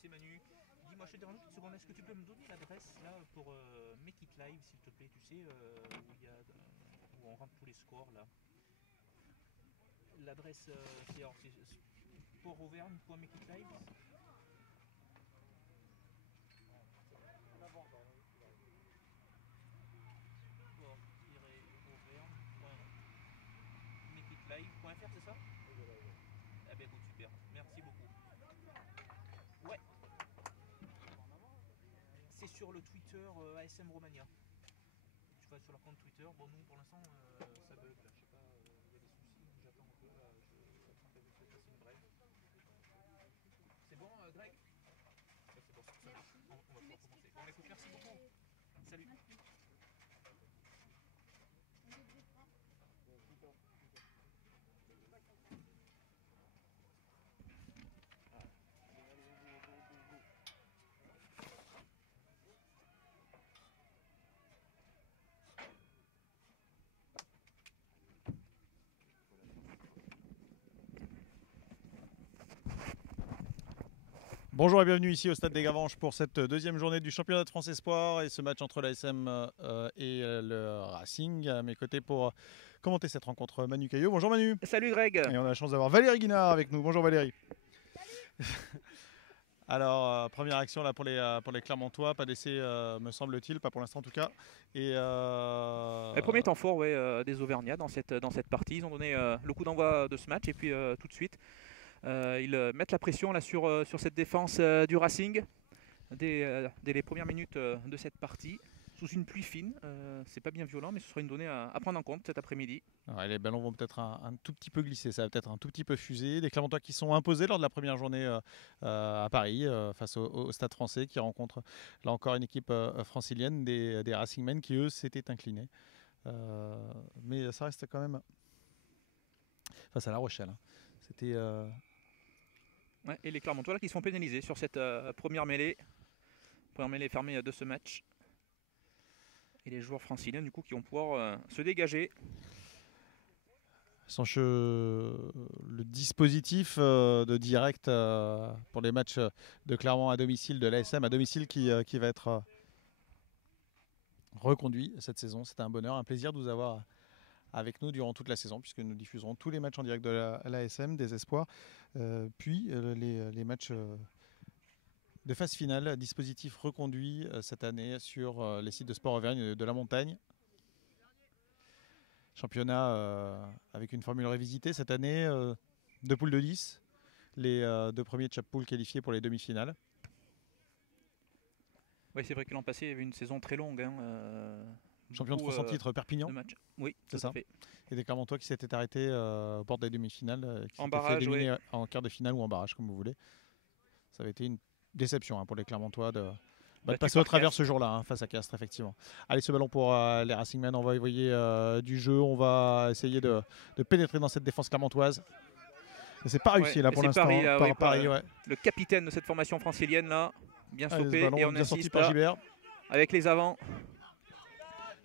C'est Manu. Dis-moi, je te dérange une seconde. Est-ce que tu peux me donner l'adresse là pour Make It Live, s'il te plaît? Tu sais, où on rentre tous les scores là. L'adresse, c'est sportauvergne.makeitlive. Sport-auvergne.makeitlive.fr, c'est ça? Ah ben écoute, super. Merci beaucoup. Ouais. C'est sur le Twitter ASM Romania. Tu vas sur leur compte Twitter. Bon, nous pour l'instant ça bug là. Je sais pas, il y a des soucis. J'attends un peu là. Je suis en train de passer une brève. C'est bon, Greg? Ouais, c'est bon. Ça marche. On va pouvoir commencer. Bon, écoute, merci beaucoup. Salut. Bonjour et bienvenue ici au Stade des Gavanches pour cette deuxième journée du championnat de France Espoir et ce match entre l'ASM et le Racing. À mes côtés pour commenter cette rencontre, Manu Caillot. Bonjour Manu. Salut Greg. Et on a la chance d'avoir Valérie Guinard avec nous. Bonjour Valérie. Salut. Alors, première action là pour les Clermontois, pas d'essai me semble-t-il, pas pour l'instant en tout cas. Et le premier temps fort des Auvergnats dans cette partie. Ils ont donné le coup d'envoi de ce match et puis tout de suite ils mettent la pression là, sur cette défense du Racing dès les premières minutes de cette partie. Sous une pluie fine, c'est pas bien violent, mais ce sera une donnée à prendre en compte cet après-midi. Ouais, les ballons vont peut-être un tout petit peu glisser, ça va peut-être un tout petit peu fuser. Des Clermontois qui sont imposés lors de la première journée à Paris face au Stade Français, qui rencontre là encore une équipe francilienne, des Racingmen qui eux s'étaient inclinés. Mais ça reste quand même face à La Rochelle. C'était ouais, et les Clermontois là, qui se font pénaliser sur cette première mêlée fermée de ce match. Et les joueurs franciliens du coup qui vont pouvoir se dégager. Le dispositif de direct pour les matchs de Clermont à domicile, de l'ASM à domicile qui va être reconduit cette saison. C'était un bonheur, un plaisir de vous avoir avec nous durant toute la saison, puisque nous diffuserons tous les matchs en direct de l'ASM, des Espoirs, puis les matchs de phase finale, dispositif reconduit cette année sur les sites de Sport Auvergne de la Montagne. Championnat avec une formule révisitée cette année, 2 poules de 10, les 2 premiers de chaque poule qualifiés pour les demi-finales. Oui, c'est vrai que l'an passé, il y avait une saison très longue. Champion de France en titre Perpignan. Oui, c'est ça. Fait. Et des Clermontois qui s'étaient arrêtés aux portes des demi-finales, qui s'étaient fait éliminer en quart de finale ou en barrage, comme vous voulez. Ça avait été une déception pour les Clermontois de passer au travers ce jour-là face à Castres, effectivement. Allez, ce ballon pour les Racingmen, on va envoyer du jeu, on va essayer de pénétrer dans cette défense clermontoise. C'est pas réussi là pour l'instant. Paris, le capitaine de cette formation francilienne là, bien stoppé et on assiste par Gibert. Avec les avants.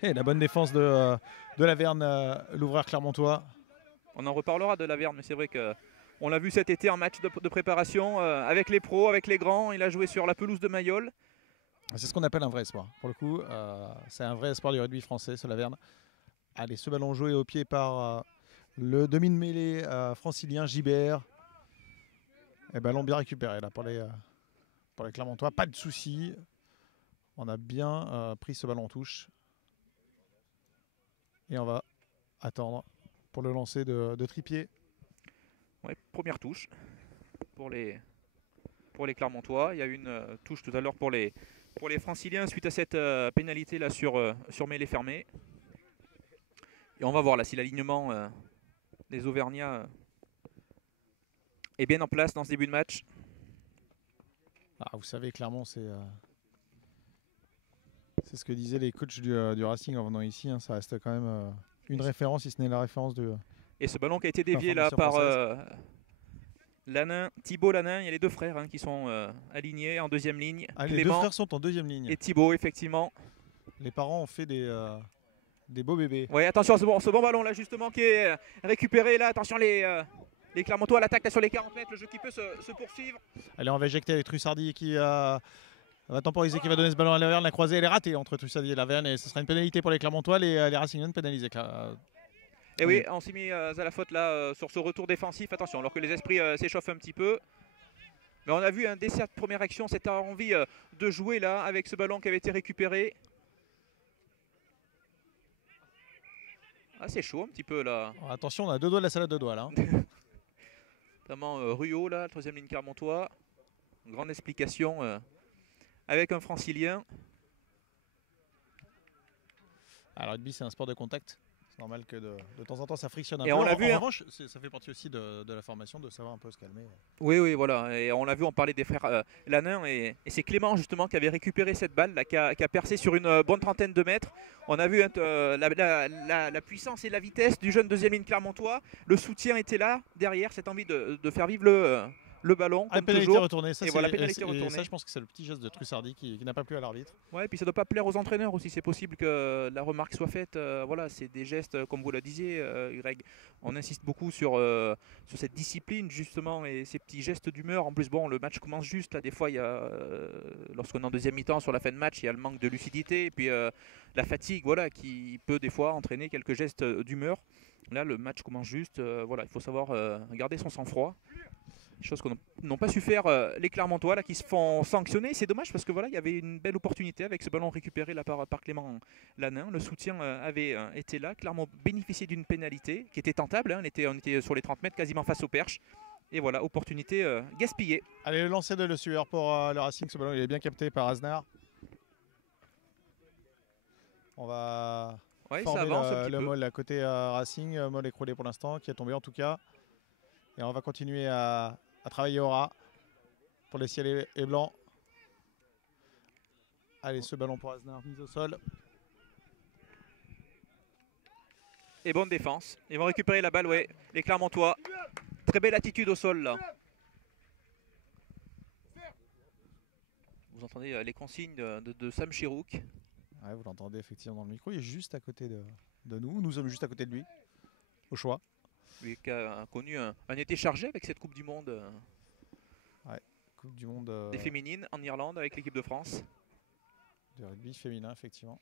Et la bonne défense de Laverne, l'ouvreur clermontois. On en reparlera de Laverne, mais c'est vrai que on l'a vu cet été en match de préparation avec les pros, avec les grands. Il a joué sur la pelouse de Mayol. C'est ce qu'on appelle un vrai espoir. Pour le coup, c'est un vrai espoir du rugby français, ce Laverne. Allez, ce ballon joué au pied par le demi de mêlée francilien Gibert. Et ballon bien récupéré là pour les Clermontois. Pas de souci. On a bien pris ce ballon en touche. Et on va attendre pour le lancer de Tripier. Ouais, première touche pour les Clermontois. Il y a eu une touche tout à l'heure pour les franciliens suite à cette pénalité là sur mêlée fermée. Et on va voir là si l'alignement des Auvergnats est bien en place dans ce début de match. Ah, vous savez, clairement, c'est ce que disaient les coachs du Racing en venant ici. Hein, ça reste quand même une référence, si ce n'est la référence de Et ce ballon qui a été dévié là l'information par française. Lanin, Thibaut Lanin, il y a les deux frères qui sont alignés en deuxième ligne. Ah, les deux Clément frères sont en deuxième ligne. et Thibaut, effectivement. Les parents ont fait des beaux bébés. Oui, attention, ce bon ballon là justement qui est récupéré là. Attention les Clermontois à l'attaque sur les 40 mètres, le jeu qui peut se poursuivre. Allez, on va éjecter avec Trussardi qui va temporiser, qui va donner ce ballon à Laverne. La croisée, elle est ratée entre Trussardi et Laverne et ce sera une pénalité pour les Clermontois. Les Racingmen pénalisés. Et oui, on s'est mis à la faute là sur ce retour défensif. Attention, alors que les esprits s'échauffent un petit peu. Mais on a vu dès cette première action, cette envie de jouer là avec ce ballon qui avait été récupéré. Ah, c'est chaud un petit peu là. Alors, attention, on a deux doigts de la salade de doigts là. Notamment Ruot là, troisième ligne Clermontois. Une grande explication avec un francilien. Alors, le rugby, c'est un sport de contact. C'est normal que de temps en temps ça frictionne un Et peu. on l'a vu, en revanche, ça fait partie aussi de la formation de savoir un peu se calmer. Oui, oui, voilà. Et on l'a vu, on parlait des frères Lanin. Et c'est Clément justement qui avait récupéré cette balle, là, qui a percé sur une bonne trentaine de mètres. On a vu la puissance et la vitesse du jeune deuxième ligne Clermontois. Le soutien était là, derrière, cette envie de faire vivre le ballon. La Comme pénalité toujours. retournée, ça, Et voilà, pénalité retournée. ça je pense que c'est le petit geste de Trussardi qui n'a pas plu à l'arbitre. Ouais, et puis ça ne doit pas plaire aux entraîneurs aussi. C'est possible que la remarque soit faite. Voilà, c'est des gestes, comme vous le disiez, Greg. On insiste beaucoup sur cette discipline justement et ces petits gestes d'humeur. En plus, bon, le match commence juste. Là, des fois, il y a, lorsqu'on est en deuxième mi-temps, sur la fin de match, il y a le manque de lucidité et puis la fatigue, voilà, qui peut des fois entraîner quelques gestes d'humeur. Là, le match commence juste. Voilà, il faut savoir garder son sang-froid. Chose que n'ont pas su faire les Clermontois là, qui se font sanctionner. C'est dommage parce que voilà, il y avait une belle opportunité avec ce ballon récupéré là, par Clément Lanin. Le soutien avait été là. Clermont bénéficiait d'une pénalité qui était tentable. Hein. On était sur les 30 mètres quasiment face au perche. Et voilà, opportunité gaspillée. Allez, le lancer de Le Sueur pour le Racing. Ce ballon il est bien capté par Aznar. On va former ça avance le Moll à côté Racing. Moll écroulé pour l'instant, qui est tombé en tout cas. Et on va continuer à travailler au ras pour les ciels et blancs. Allez, ce ballon pour Aznar, mise au sol. Et bonne défense. Ils vont récupérer la balle, ouais. Les Clermontois. Très belle attitude au sol là. Vous entendez les consignes de Sam Chirouk. Ouais, vous l'entendez effectivement dans le micro. Il est juste à côté de nous. Nous sommes juste à côté de lui, au choix. Lui qui a connu un été chargé avec cette Coupe du Monde. Ouais, Coupe du Monde des féminines en Irlande avec l'équipe de France. De rugby féminin, effectivement.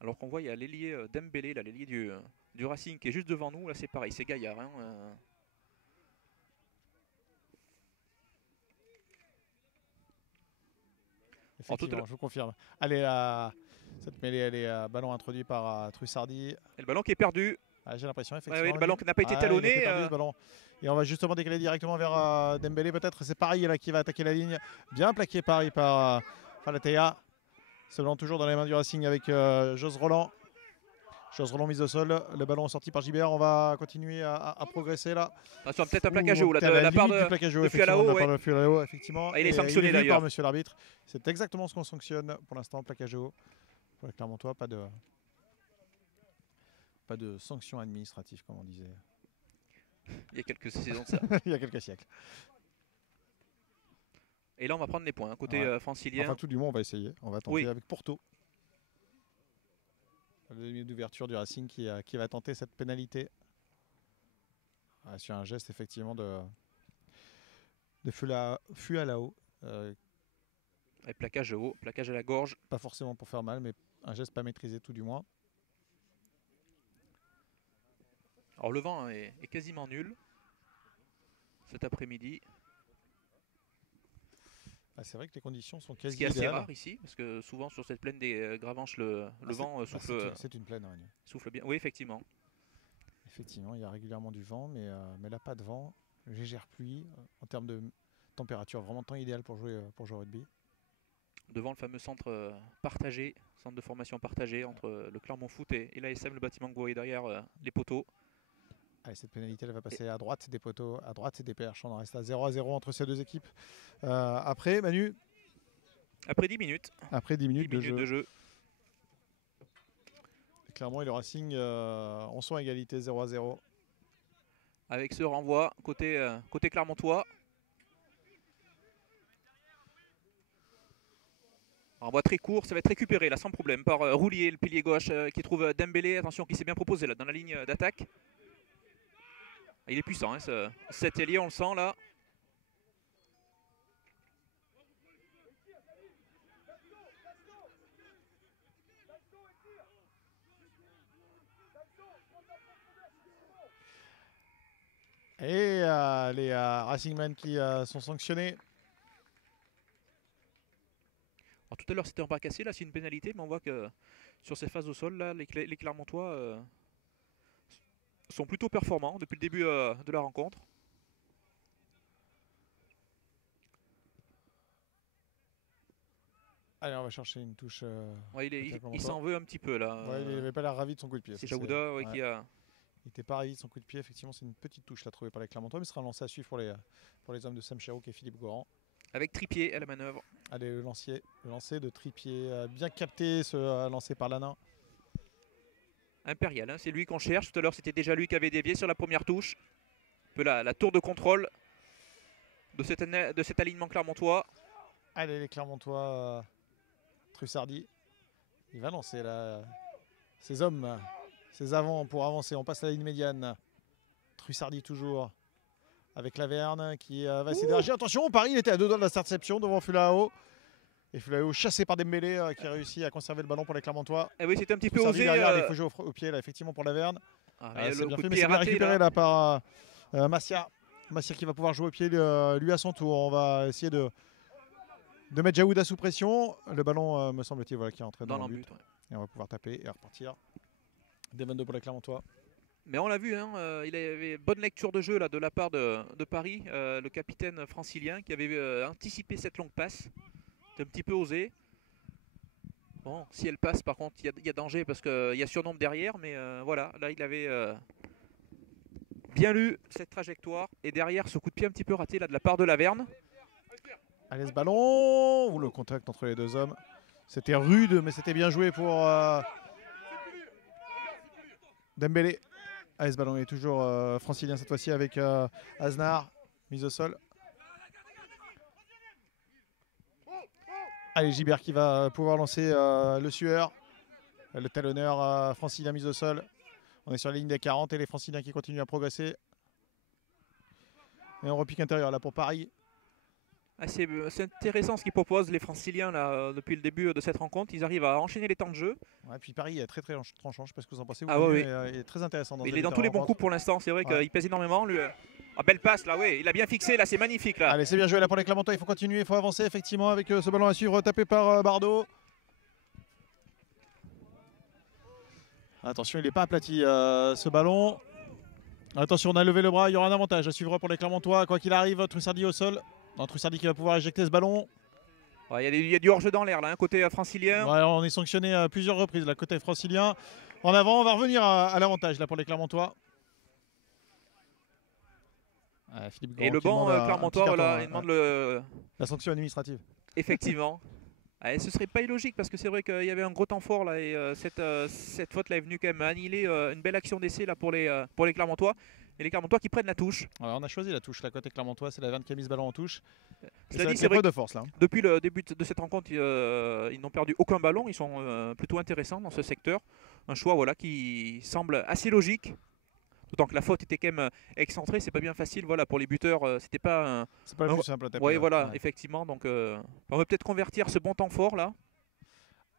Alors qu'on voit, il y a l'ailier Dembélé, l'ailier du Racing qui est juste devant nous. Là, c'est pareil, c'est Gaillard. Hein. Effectivement, je vous confirme. Allez, cette mêlée, elle est ballon introduit par Trussardi. Et le ballon qui est perdu. Ah, j'ai l'impression, effectivement. Ouais, le ballon qui n'a pas été talonné. Ce ballon. Et on va justement décaler directement vers Dembélé, peut-être. C'est Paris là, qui va attaquer la ligne. Bien plaqué Paris par Falatea. Ce ballon toujours dans les mains du Racing avec Jose Roland. Jose Roland mise au sol. Le ballon sorti par Gibert. On va continuer à progresser là. Attention, peut-être un plaquage haut là, de la part de Fialao, effectivement. Ah, il est sanctionné d'ailleurs. Par monsieur l'arbitre. C'est exactement ce qu'on sanctionne pour l'instant. Plaquage haut. Pour les Clermontois, pas de sanction administrative, comme on disait. Il y a quelques saisons de ça. Il y a quelques siècles. Et là, on va prendre les points. Côté francilien. Enfin, tout du moins, on va essayer. On va tenter avec Porto. Le demi d'ouverture du Racing qui va tenter cette pénalité. Sur un geste, effectivement, de Fualao. Et plaquage haut, plaquage à la gorge. Pas forcément pour faire mal, mais un geste pas maîtrisé, tout du moins. Alors le vent est quasiment nul cet après-midi. C'est vrai que les conditions sont quasi idéales. Ce qui est assez idéales. rare ici, parce que souvent sur cette plaine des Gravenches, le vent souffle. C'est une plaine, souffle bien. Oui, effectivement. Effectivement, il y a régulièrement du vent, mais là pas de vent. Légère pluie. En termes de température, vraiment temps idéal pour jouer au rugby. Devant le fameux centre partagé, centre de formation partagé entre le Clermont Foot et l'ASM, le bâtiment que vous voyez derrière les poteaux. Allez, cette pénalité, elle va passer à droite des poteaux, à droite des perches. On en reste à 0-0 entre ces deux équipes. Après, Manu. Après 10 minutes. Après 10 minutes, 10 minutes de jeu. Clermont et le Racing en sont à égalité 0-0. Avec ce renvoi côté clermontois. Renvoi très court, ça va être récupéré là sans problème par Roulier, le pilier gauche qui trouve Dembélé. Attention, qui s'est bien proposé là dans la ligne d'attaque. Il est puissant, hein, cet ailier, on le sent là. Et les Racingmen qui sont sanctionnés. Alors, tout à l'heure c'était un pas cassé, là c'est une pénalité, mais on voit que sur ces phases au sol, là, les Clermontois sont plutôt performants depuis le début de la rencontre. Allez, on va chercher une touche. Ouais, il s'en veut un petit peu là. Ouais, il n'avait pas l'air ravi de son coup de pied. C'est Jaouda ouais, qui a... Il n'était pas ravi de son coup de pied. Effectivement, c'est une petite touche là trouvée par les Clermontois, mais ce sera un lancer à suivre pour les hommes de Sam Cherouk et Philippe Goran. Avec Tripier à la manœuvre. Allez, le lancer de Tripier, bien capté, ce lancé par Lanin. Impérial, hein, c'est lui qu'on cherche. Tout à l'heure, c'était déjà lui qui avait dévié sur la première touche. Un peu la tour de contrôle de cet alignement clermontois. Allez, les Clermontois, Trussardi. Il va lancer là, ses hommes, ses avants pour avancer. On passe à la ligne médiane. Trussardi toujours. Avec Laverne qui va essayer d'élargir. Attention, Paris, il était à 2 doigts de l'interception devant Fulao. Et Fulao chassé par Dembélé qui réussit à conserver le ballon pour les Clermontois. Et oui, c'était un petit peu osé. Derrière, il faut jouer au pied là, effectivement pour Laverne. C'est bien fait, mais c'est bien récupéré là par Massia. Massia qui va pouvoir jouer au pied lui à son tour. On va essayer de mettre Jaouda sous pression. Le ballon, me semble-t-il, voilà, qui est entré dans le but. Ouais. Et on va pouvoir taper et repartir. Des 22 pour les Clermontois. Mais on l'a vu, hein, il avait bonne lecture de jeu là, de la part de Paris, le capitaine francilien qui avait anticipé cette longue passe. C'était un petit peu osé. Bon, si elle passe, par contre, il y a danger parce qu'il y a surnombre derrière. Mais voilà, là, il avait bien lu cette trajectoire. Et derrière, ce coup de pied un petit peu raté là, de la part de Laverne. Allez, ce ballon. Ouh, le contact entre les deux hommes. C'était rude, mais c'était bien joué pour Dembélé. Allez, ce ballon est toujours francilien cette fois-ci avec Aznar, mise au sol. Allez, Gibert qui va pouvoir lancer le sueur. Le talonneur francilien mise au sol. On est sur la ligne des 40 et les franciliens qui continuent à progresser. Et on repique intérieur là pour Paris. Ah, c'est intéressant ce qu'ils proposent les franciliens là, depuis le début de cette rencontre. Ils arrivent à enchaîner les temps de jeu. Ouais, puis Paris est très tranchant, je ne sais pas ce que vous en pensez. Ah, oui. Il est très intéressant. Il est dans tous les bons coups pour l'instant, c'est vrai qu'il pèse énormément. Lui. Ah, belle passe là, oui, il a bien fixé là, c'est magnifique là. Allez, c'est bien joué là pour les Clermontois, il faut continuer, il faut avancer effectivement avec ce ballon à suivre tapé par Bardot. Attention, il n'est pas aplati ce ballon. Attention, on a levé le bras, il y aura un avantage à suivre pour les Clermontois. Quoi qu'il arrive, Trussardi au sol. Non, Trussardi qui va pouvoir éjecter ce ballon. Ouais, il y a du hors-jeu dans l'air là, hein, côté francilien. Ouais, on est sanctionné à plusieurs reprises là, côté francilien. En avant, on va revenir à l'avantage là pour les Clermontois. Et le banc Clermontois, voilà, il demande la sanction administrative. Effectivement. Allez, ce serait pas illogique parce que c'est vrai qu'il y avait un gros temps fort là et cette faute là est venue quand même annihiler une belle action d'essai là pour les Clermontois. Et les Clermontois qui prennent la touche. Alors, on a choisi la touche, la côté Clermontois, c'est la Verne qui a mis ce ballon en touche. Cela dit, c'est vrai de force là. Depuis le début de cette rencontre, ils n'ont perdu aucun ballon. Ils sont plutôt intéressants dans ce secteur. Un choix voilà, qui semble assez logique. D'autant que la faute était quand même excentrée, c'est pas bien facile voilà, pour les buteurs. C'était pas c'est pas le plus simple à taper. Oui, voilà, effectivement. Donc, on va peut-être convertir ce bon temps fort là.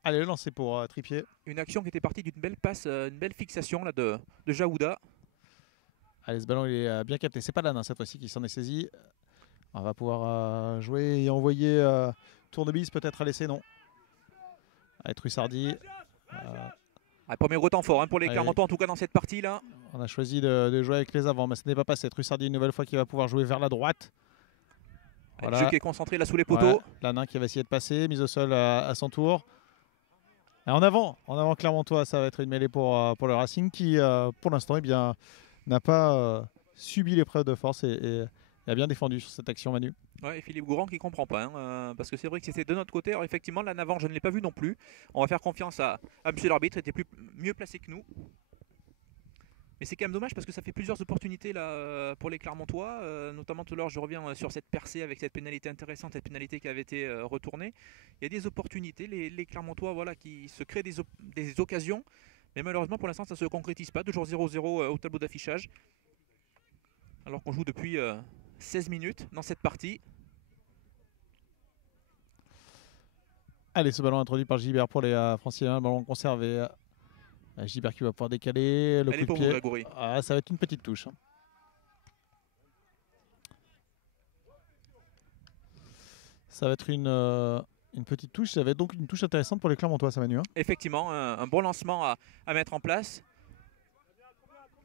Allez, le lancer pour Tripier. Une action qui était partie d'une belle passe, une belle fixation là, de Jaouda. Allez, ce ballon il est bien capté. C'est pas Lannin cette fois-ci qui s'en est saisi. On va pouvoir jouer et envoyer Tournevis peut-être à l'essai, non. Allez, Trussardi. Premier gros temps fort hein, pour les Clermontois en tout cas dans cette partie là. On a choisi de jouer avec les avants, mais ce n'est pas passé. Trussardi une nouvelle fois qui va pouvoir jouer vers la droite. Voilà. Le jeu qui est concentré là sous les poteaux. Ouais. Lannin qui va essayer de passer, mise au sol à son tour. Et en avant Clermontois, ça va être une mêlée pour le Racing qui pour l'instant n'a pas subi l'épreuve de force et a bien défendu sur cette action, Manu. Ouais, et Philippe Gourand qui comprend pas, parce que c'est vrai que c'était de notre côté. Alors effectivement, là, Navarre, je ne l'ai pas vu non plus. On va faire confiance à monsieur l'arbitre, il était mieux placé que nous. Mais c'est quand même dommage parce que ça fait plusieurs opportunités là, pour les Clermontois. Notamment tout à l'heure, je reviens sur cette percée avec cette pénalité intéressante, cette pénalité qui avait été retournée. Il y a des opportunités, les Clermontois voilà, qui se créent des occasions. Mais malheureusement, pour l'instant, ça ne se concrétise pas. Toujours 0-0 au tableau d'affichage. Alors qu'on joue depuis 16 minutes dans cette partie. Allez, ce ballon introduit par Gilbert pour les Franciliens. Ballon conservé. Gilbert qui va pouvoir décaler. Le coup de pied. Ah, ça va être une petite touche. Ça va être une petite touche. Ça va être donc une touche intéressante pour les Clermontois, ça Manu. Effectivement, un bon lancement à mettre en place.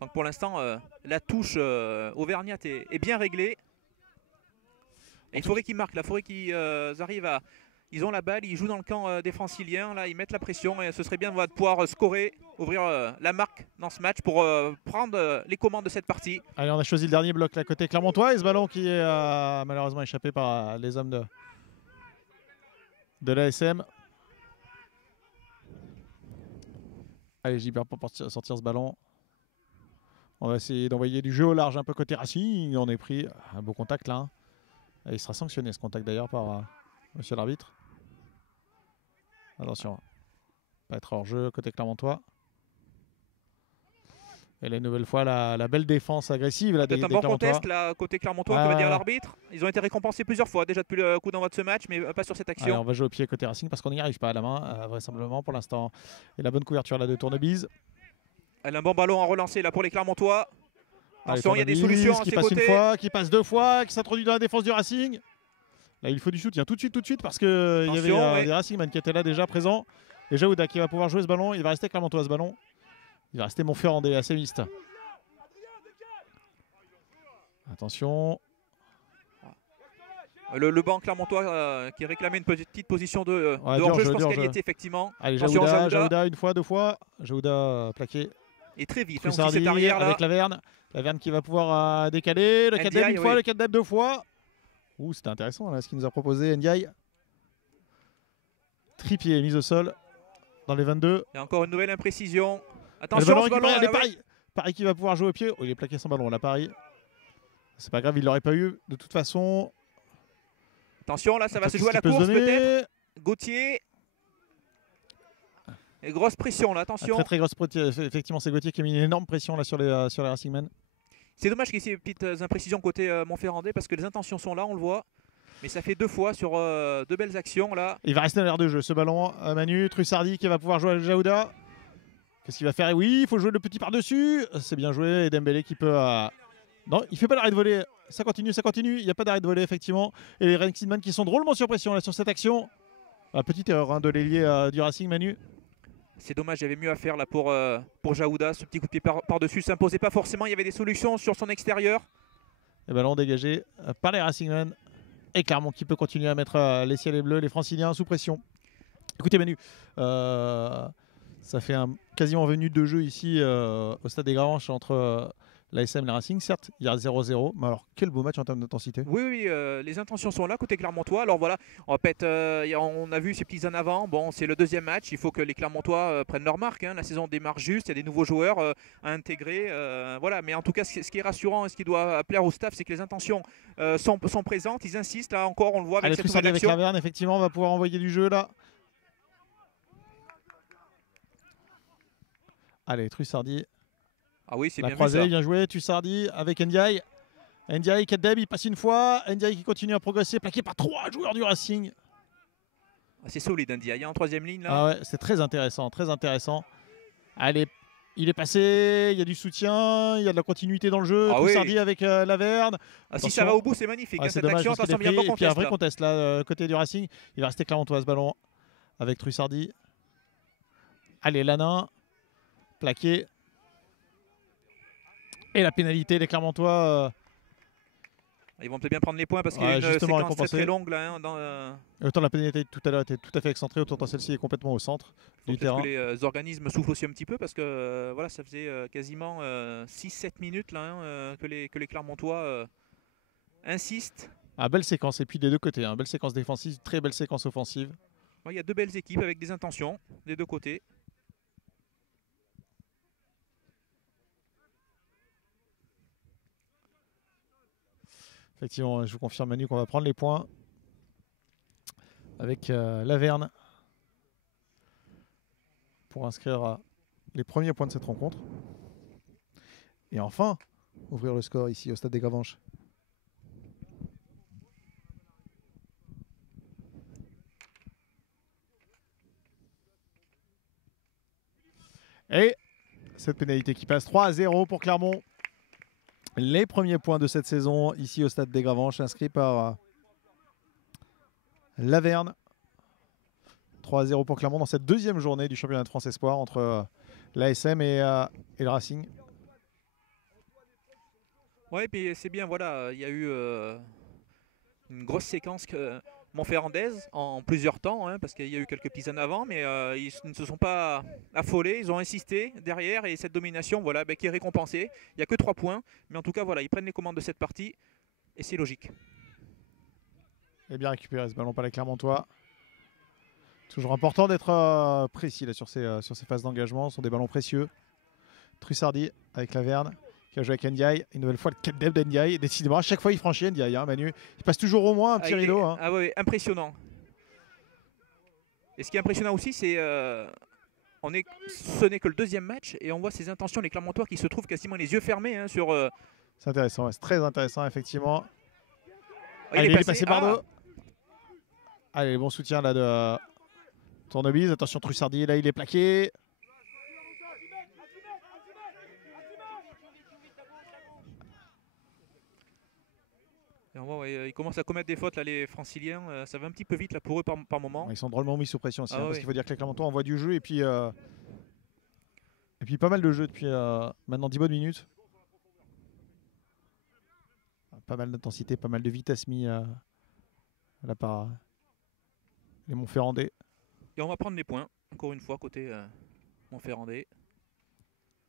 Donc pour l'instant, la touche auvergnate est bien réglée. Et il faudrait qu'ils marquent. Il faudrait qu'ils arrivent à... Ils ont la balle, ils jouent dans le camp des Franciliens, là, ils mettent la pression et ce serait bien de pouvoir scorer, ouvrir la marque dans ce match pour prendre les commandes de cette partie. Allez, on a choisi le dernier bloc là côté Clermontois et ce ballon qui est malheureusement échappé par les hommes de l'ASM. Allez, Gilbert pour sortir ce ballon. On va essayer d'envoyer du jeu au large un peu côté Racing. On est pris un beau contact là. Et il sera sanctionné ce contact d'ailleurs par monsieur l'arbitre. Attention, pas être hors jeu côté Clermontois. Et là, une nouvelle fois, la belle défense agressive là, des bon contest là, côté Clermontois, que va dire l'arbitre. Ils ont été récompensés plusieurs fois déjà depuis le coup d'envoi de ce match, mais pas sur cette action. Allez, on va jouer au pied côté Racing parce qu'on n'y arrive pas à la main, vraisemblablement pour l'instant. Et la bonne couverture là de Tournebise. Elle a un bon ballon à relancer là pour les Clermontois. Attention, il y a des solutions à qui ses passe côtés. Une fois, qui passe deux fois, qui s'introduit dans la défense du Racing. Là, il faut du soutien tout de suite parce qu'il y avait des Racingman qui étaient là déjà présents. Et Jaouda qui va pouvoir jouer ce ballon. Il va rester Clermontois ce ballon. Il va rester Montferrand des ACMistes. Attention. Le banc Clermontois qui réclamait une petite position de hors-jeu, je pense qu'elle y était effectivement. Allez, Jaouda, une fois, deux fois. Jaouda plaqué. Et très vite, hein, cette arrière là. Avec Laverne. Laverne qui va pouvoir décaler. Le Kadeb une fois, le Kadeb deux fois. Ouh, c'était intéressant là, ce qu'il nous a proposé Ndiaye. Tripier, mise au sol dans les 22. Il y a encore une nouvelle imprécision. Attention, ce ballon, Paris qui va pouvoir jouer au pied. Oh, il est plaqué sans ballon là, Paris. C'est pas grave, il l'aurait pas eu de toute façon. Attention, là, ça va se jouer à la course peut-être. Gauthier. Et grosse pression là, attention. Très grosse pression. Effectivement, c'est Gauthier qui a mis une énorme pression là sur les Racingmen. C'est dommage qu'il y ait ces petites imprécisions côté Montferrandais parce que les intentions sont là, on le voit. Mais ça fait deux fois sur deux belles actions là. Il va rester dans l'air de jeu ce ballon. Manu, Trussardi qui va pouvoir jouer à Jaouda. Qu'est-ce qu'il va faire? Oui, il faut jouer le petit par-dessus. C'est bien joué. Et Dembélé qui peut... Non, il ne fait pas l'arrêt de volée. Ça continue. Il n'y a pas d'arrêt de volée effectivement. Et les Racingman qui sont drôlement sur pression là, sur cette action. Petite erreur de l'ailier du Racing, Manu. C'est dommage, il y avait mieux à faire là pour Jaouda. Ce petit coup de pied par-dessus s'imposait pas forcément. Il y avait des solutions sur son extérieur. Et ballon dégagé par les Racingmen. Et Clermont qui peut continuer à mettre les ciels et bleus, les Franciliens sous pression. Écoutez Manu, ça fait quasiment 20 minutes de jeu ici au stade des Granges entre l'ASM et le Racing. Certes, il y a 0-0, mais alors quel beau match en termes d'intensité. Oui, les intentions sont là côté Clermontois. Alors voilà, on a vu ces petits en avant. Bon, c'est le deuxième match. Il faut que les Clermontois prennent leur marque. Hein. La saison démarre juste. Il y a des nouveaux joueurs à intégrer. Voilà, mais en tout cas, ce qui est rassurant et ce qui doit plaire au staff, c'est que les intentions sont présentes. Ils insistent. Là encore, on le voit avec cette nouvelle action. Avec Laverne, effectivement, on va pouvoir envoyer du jeu là. Allez, Trussardi. Ah oui, c'est bien croisée, bien joué, Trussardi avec Ndiaye. Ndiaye, Kadeb, il passe une fois. Ndiaye qui continue à progresser, plaqué par 3 joueurs du Racing. C'est solide, Ndiaye, en troisième ligne là. Ah ouais, c'est très intéressant, Allez, il est passé, il y a du soutien, il y a de la continuité dans le jeu. Trussardi avec Laverne. Si ça va au bout, c'est magnifique. Cette action, attention, il y a un bon contest. Et puis un vrai contest là, côté du Racing. Il va rester Clermontois ce ballon avec Trussardi. Allez, Lanin, plaqué. Et la pénalité des Clermontois Ils vont peut-être bien prendre les points parce qu'il y a Ouais, une justement séquence très, récompensé. très longue là. Autant la pénalité tout à l'heure était tout à fait excentrée, autant celle-ci est complètement au centre Faut du peut-être que terrain. les organismes soufflent aussi un petit peu parce que voilà, ça faisait quasiment 6-7 minutes là, que les Clermontois insistent. Ah, belle séquence, et puis des deux côtés, hein. Belle séquence défensive, très belle séquence offensive. Ouais, il y a deux belles équipes avec des intentions des deux côtés. Effectivement, je vous confirme Manu qu'on va prendre les points avec Laverne pour inscrire les premiers points de cette rencontre. Et enfin, ouvrir le score ici au Stade des Gravenches. Et cette pénalité qui passe 3-0 pour Clermont. Les premiers points de cette saison ici au Stade des Gravenches, inscrits par Laverne. 3-0 pour Clermont dans cette deuxième journée du championnat de France Espoir entre l'ASM et le Racing. Ouais, puis c'est bien, voilà, il y a eu une grosse séquence que Montferrandaise en plusieurs temps, hein, parce qu'il y a eu quelques petits en avant, mais ils ne se sont pas affolés, ils ont insisté derrière et cette domination, voilà, qui est récompensée. Il n'y a que 3 points, mais en tout cas, voilà, ils prennent les commandes de cette partie et c'est logique. Et bien récupéré ce ballon par les Clermontois. Toujours important d'être précis là, sur ces phases d'engagement. Ce sont des ballons précieux. Trussardi avec Laverne qui a joué avec Ndiaye. Une nouvelle fois le cap dev d'Ndiaye. Décidément, à chaque fois il franchit Ndiaye, hein, Manu. Il passe toujours au moins un petit rideau. Hein. Ah ouais, impressionnant. Et ce qui est impressionnant aussi, c'est ce n'est que le deuxième match et on voit ses intentions, les Clermontois qui se trouvent quasiment les yeux fermés sur. C'est intéressant, ouais, c'est très intéressant effectivement. Il est passé Bardot. Allez, bon soutien là de Tournebise. Attention Trussardi, là il est plaqué. Et on voit, ils commencent à commettre des fautes là, les Franciliens. Ça va un petit peu vite là pour eux par moment. Ils sont drôlement mis sous pression aussi, parce ouais. qu'il faut dire que les Clermontois envoient du jeu et puis pas mal de jeux depuis maintenant 10 bonnes minutes. Pas mal d'intensité, pas mal de vitesse mis là par les Montferrandais. Et on va prendre les points, encore une fois, côté Montferrandais.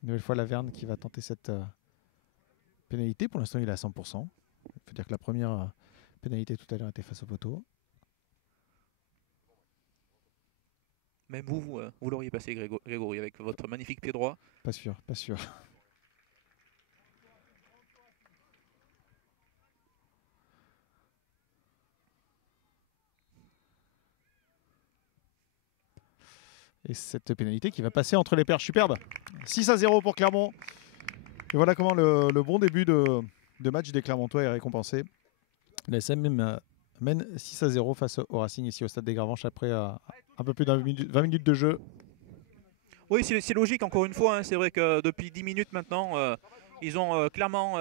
Une nouvelle fois Laverne qui va tenter cette pénalité. Pour l'instant, il est à 100%. Il faut dire que la première pénalité tout à l'heure était face au poteau. Même vous l'auriez passé, Grégory, avec votre magnifique pied droit. Pas sûr, pas sûr. Et cette pénalité qui va passer entre les perches superbes. 6-0 pour Clermont. Et voilà comment le bon début de match des Clermontois est récompensé. L'ASM mène 6-0 face au Racing ici au Stade des Gravenches après un peu plus de 20 minutes de jeu. Oui, c'est logique encore une fois. Hein. C'est vrai que depuis 10 minutes maintenant, ils ont clairement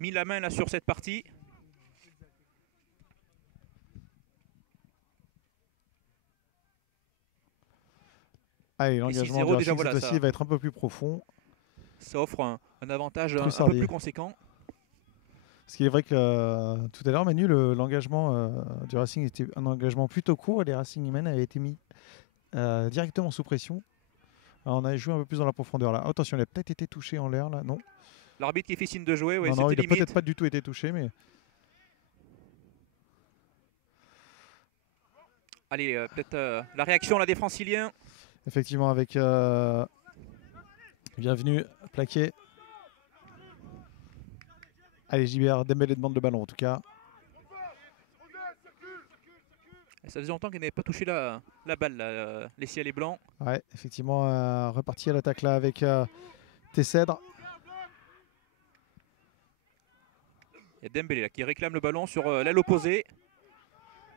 mis la main là, sur cette partie. Allez, l'engagement du Racing cette fois-ci va être un peu plus profond. Ça offre un avantage un peu plus conséquent. Parce qu'il est vrai que tout à l'heure, Manu, l'engagement du Racing était un engagement plutôt court et les Racingmen avaient été mis directement sous pression. Alors, on a joué un peu plus dans la profondeur là. Attention, il a peut-être été touché en l'air là, non? L'arbitre qui fait signe de jouer, ouais, non, il n'a limite. peut-être pas du tout été touché, mais. Allez, peut-être la réaction là, des Franciliens. Effectivement, avec bienvenue, plaqué. Allez, JBR, Dembélé demande le ballon en tout cas. Ça faisait longtemps qu'il n'avait pas touché la balle, là, les ciels et blancs. Ouais, effectivement, reparti à l'attaque là avec Tessèdre. Il y a Dembélé là, qui réclame le ballon sur l'aile opposée.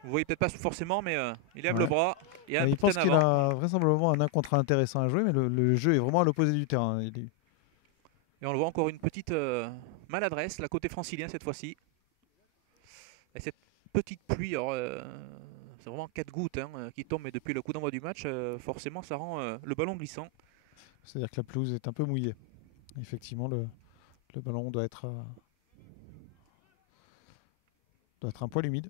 Vous voyez peut-être pas forcément, mais il lève le bras. Et il pense qu'il a vraisemblablement un 1 contre 1 intéressant à jouer, mais le jeu est vraiment à l'opposé du terrain. Et on le voit encore une petite maladresse, la côté francilien cette fois-ci. Et cette petite pluie, c'est vraiment 4 gouttes qui tombent, mais depuis le coup d'envoi du match, forcément ça rend le ballon glissant. C'est-à-dire que la pelouse est un peu mouillée. Effectivement, le ballon doit être doit être un poil humide.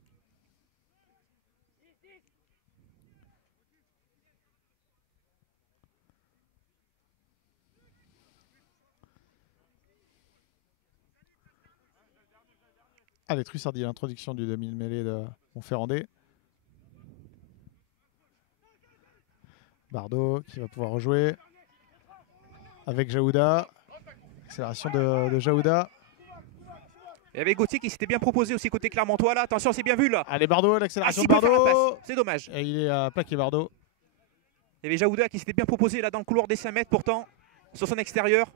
Allez, Trussardi, l'introduction du demi-mêlée de Montferrandais. Bardot qui va pouvoir rejouer avec Jaouda. Accélération de Jaouda. Et avec Gauthier qui s'était bien proposé aussi côté Clermontois là. Attention, c'est bien vu là. Allez, Bardot, l'accélération Ah, de Bardot. C'est dommage. Et il est plaqué, Bardot. Il y avait Jaouda qui s'était bien proposé là dans le couloir des 5 mètres pourtant. Sur son extérieur.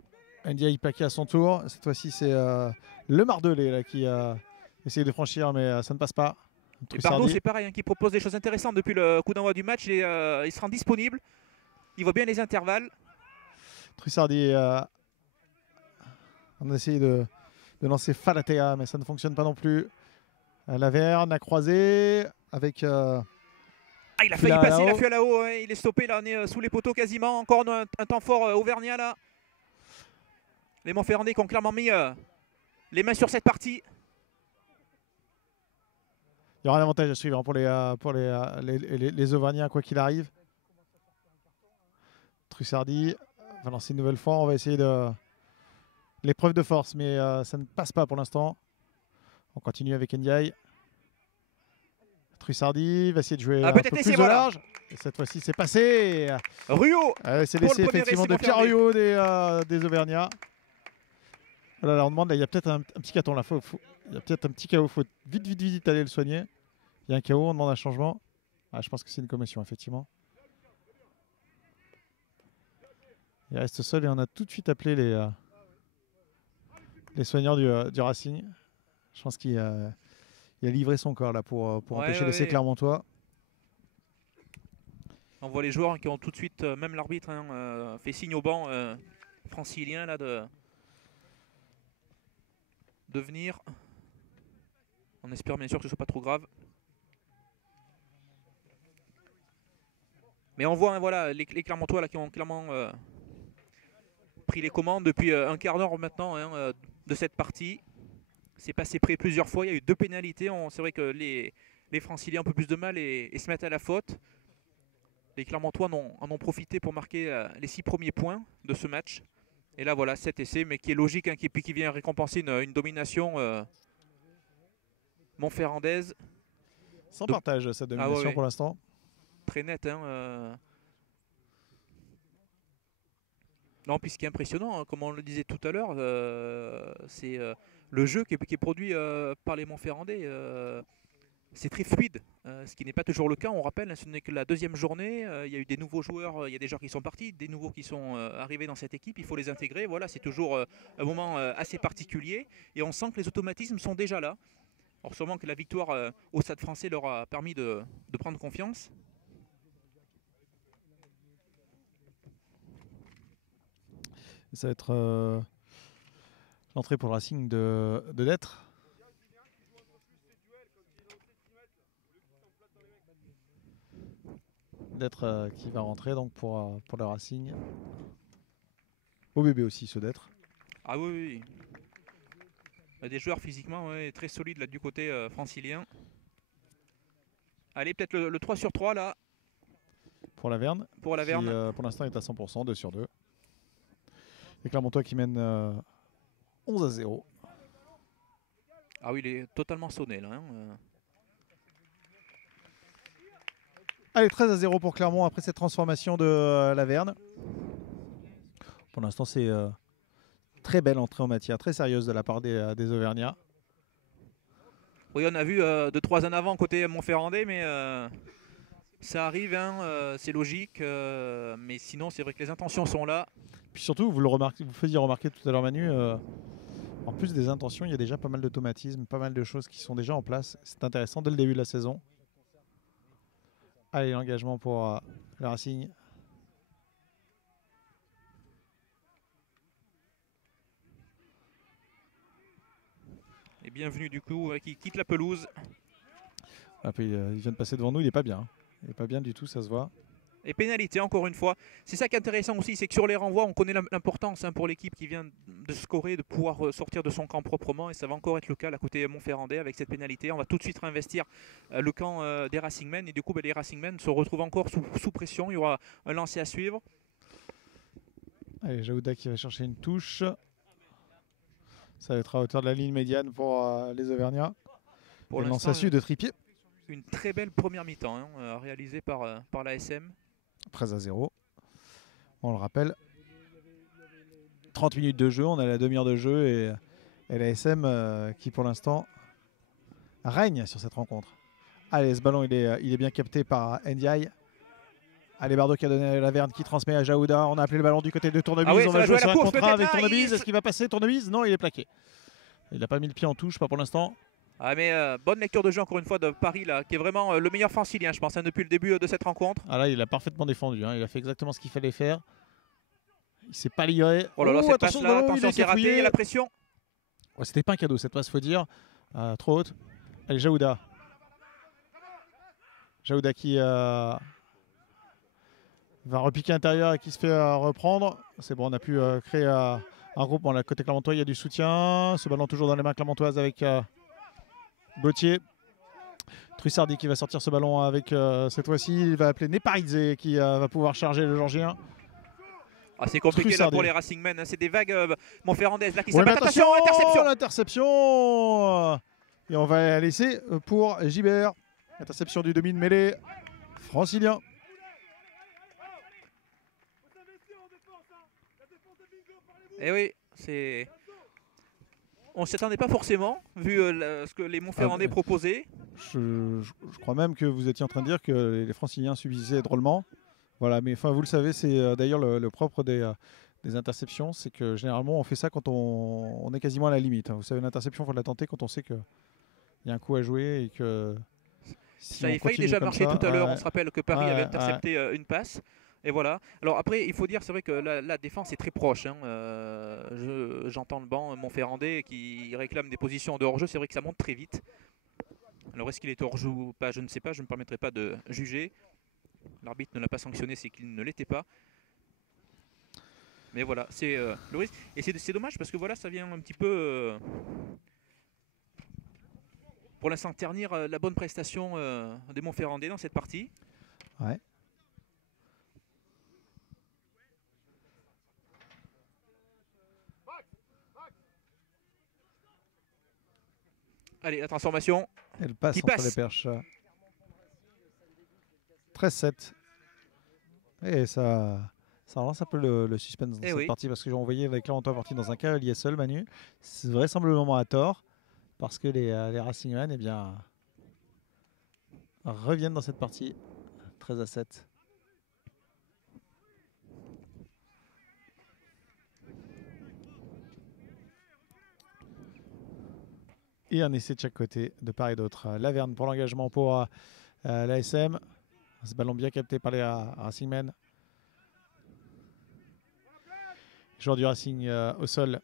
Ndiaye plaqué à son tour. Cette fois-ci, c'est le Mardelais là, qui a essayé de franchir, mais ça ne passe pas. Et Bardot, c'est pareil, hein, qui propose des choses intéressantes depuis le coup d'envoi du match. Et, il se rend disponible. Il voit bien les intervalles. Trussardi on a essayé de lancer Falatea, mais ça ne fonctionne pas non plus. Laverne a croisé avec... il a failli passer, il a fui à là-haut. Ouais, il est stoppé, là, on est sous les poteaux quasiment. Encore un temps fort auvergnat là. Les Montferrandais qui ont clairement mis les mains sur cette partie. Il y aura un avantage à suivre pour les Auvergnats, quoi qu'il arrive. Trussardi va lancer une nouvelle fois. On va essayer de l'épreuve de force, mais ça ne passe pas pour l'instant. On continue avec Ndiaye. Trussardi va essayer de jouer un peu plus au large. Et cette fois-ci, c'est passé. Ruot. C'est l'essai effectivement de Pierre Ruot des Auvergnats. Voilà, là, on demande, là, il y a peut-être un petit carton là. Il y a peut-être un petit KO. Il faut vite aller le soigner. Il y a un KO, on demande un changement. Je pense que c'est une commotion, effectivement. Il reste seul et on a tout de suite appelé les soignants du Racing. Je pense qu'il a livré son corps là pour empêcher l'essai clermontois. On voit les joueurs qui ont tout de suite, même l'arbitre, fait signe au banc francilien là, de venir. On espère bien sûr que ce ne soit pas trop grave. Mais on voit voilà, les Clermontois là, qui ont clairement pris les commandes depuis un quart d'heure maintenant de cette partie. C'est passé près plusieurs fois, il y a eu 2 pénalités. C'est vrai que les Franciliens ont un peu plus de mal et se mettent à la faute. Les Clermontois en ont profité pour marquer les 6 premiers points de ce match. Et là voilà, 7 essais, mais qui est logique, qui vient récompenser une domination montferrandaise. Sans partage cette domination pour l'instant. Très net. Non, puis ce qui est impressionnant, comme on le disait tout à l'heure, c'est le jeu qui est produit par les Montferrandais. C'est très fluide, ce qui n'est pas toujours le cas. On rappelle, ce n'est que la 2e journée. Il y a eu des nouveaux joueurs, il y a des joueurs qui sont partis, des nouveaux qui sont arrivés dans cette équipe. Il faut les intégrer. Voilà, c'est toujours un moment assez particulier. Et on sent que les automatismes sont déjà là. Alors sûrement que la victoire au Stade Français leur a permis de prendre confiance. Ça va être l'entrée pour le Racing de Lettres. D'être qui va rentrer donc pour le Racing. Au bébé aussi ceux d'être. Ah oui. Il y a des joueurs physiquement très solides là du côté francilien. Allez, peut-être le 3 sur 3 là. Pour la Verne. Pour la Verne. Qui pour l'instant est à 100%, 2 sur 2. Et Clermontois qui mène 11-0. Ah oui, il est totalement sonné là. Allez, 13-0 pour Clermont après cette transformation de la Verne. Pour l'instant, c'est très belle entrée en matière, très sérieuse de la part des Auvergnats. Oui, on a vu 2-3 en avant côté Montferrandais, mais ça arrive, c'est logique. Mais sinon, c'est vrai que les intentions sont là. Puis surtout, vous faisiez remarquer tout à l'heure, Manu, en plus des intentions, il y a déjà pas mal d'automatismes, pas mal de choses qui sont déjà en place. C'est intéressant dès le début de la saison. Allez, l'engagement pour le Racing. Et bienvenue du coup, qui quitte la pelouse. Puis, il vient de passer devant nous, il n'est pas bien. Il n'est pas bien du tout, ça se voit. Et pénalité encore une fois. C'est ça qui est intéressant aussi, c'est que sur les renvois, on connaît l'importance pour l'équipe qui vient de scorer, de pouvoir sortir de son camp proprement. Et ça va encore être le cas là côté Montferrandais avec cette pénalité. On va tout de suite réinvestir le camp des Racingmen. Et du coup, les Racingmen se retrouvent encore sous pression. Il y aura un lancer à suivre. Allez, Jaouda qui va chercher une touche. Ça va être à hauteur de la ligne médiane pour les Auvergnats. Pour le lancer à suivre de Tripier. Une très belle première mi-temps réalisée par l'ASM. 13-0. On le rappelle. 30 minutes de jeu, on a la demi-heure de jeu et l'ASM qui pour l'instant règne sur cette rencontre. Allez, ce ballon il est bien capté par Ndiaye. Allez, Bardot qui a donné à Laverne qui transmet à Jaouda. On a appelé le ballon du côté de Tournebise. On va jouer sur un contrat avec Tournebise. Est-ce qu'il va passer Tournebise? Non, il est plaqué. Il n'a pas mis le pied en touche, pas pour l'instant. Ah mais bonne lecture de jeu encore une fois de Paris là, qui est vraiment le meilleur francilien je pense depuis le début de cette rencontre. Ah là il a parfaitement défendu, il a fait exactement ce qu'il fallait faire. Il s'est pas livré. Oh là là, cette passe là, attention c'est raté, il y a la pression. Ouais, c'était pas un cadeau cette passe faut dire, trop haute. Allez Jaouda. Jaouda qui va repiquer intérieur et qui se fait reprendre. C'est bon, on a pu créer un groupe. Bon, là, côté Clermontois il y a du soutien. Ce ballon toujours dans les mains clermontoises avec... Gauthier, Trussardi qui va sortir ce ballon avec cette fois-ci, il va appeler Neparidze qui va pouvoir charger le Georgien. Ah, c'est compliqué là pour les Racingmen, c'est des vagues montferrandaises là qui s'abattent. Attention, l'interception. Et on va la laisser pour Gibert. Interception du demi de mêlée francilien. Et oui, c'est... On ne s'y attendait pas forcément, vu ce que les Montferrandais proposaient. Je crois même que vous étiez en train de dire que les Franciliens subissaient drôlement. Voilà, mais enfin, vous le savez, c'est d'ailleurs le propre des interceptions, c'est que généralement on fait ça quand on est quasiment à la limite. Vous savez, une interception, il faut la tenter quand on sait qu'il y a un coup à jouer et que... Si ça a failli déjà marcher tout à l'heure, on se rappelle que Paris avait intercepté une passe. Et voilà. Alors après, il faut dire, c'est vrai que la défense est très proche. J'entends le banc Montferrandais qui réclame des positions de hors-jeu. C'est vrai que ça monte très vite. Alors est-ce qu'il est hors-jeu ou pas? Je ne sais pas. Je ne me permettrai pas de juger. L'arbitre ne l'a pas sanctionné, c'est qu'il ne l'était pas. Mais voilà, c'est le risque. Et c'est dommage parce que voilà, ça vient un petit peu... pour l'instant, ternir la bonne prestation des Montferrandais dans cette partie. Ouais. Allez, la transformation. Elle passe entre les perches. 13-7. Et ça relance un peu le suspense dans cette partie parce que j'ai envoyé avec Clermontois parti dans un cas, il y est seul, Manu. C'est vraisemblablement à tort parce que les Racingmen reviennent dans cette partie. 13-7. Et un essai de chaque côté, de part et d'autre. Laverne pour l'engagement pour l'ASM. Ce ballon bien capté par les Racingmen. Joueur du Racing au sol.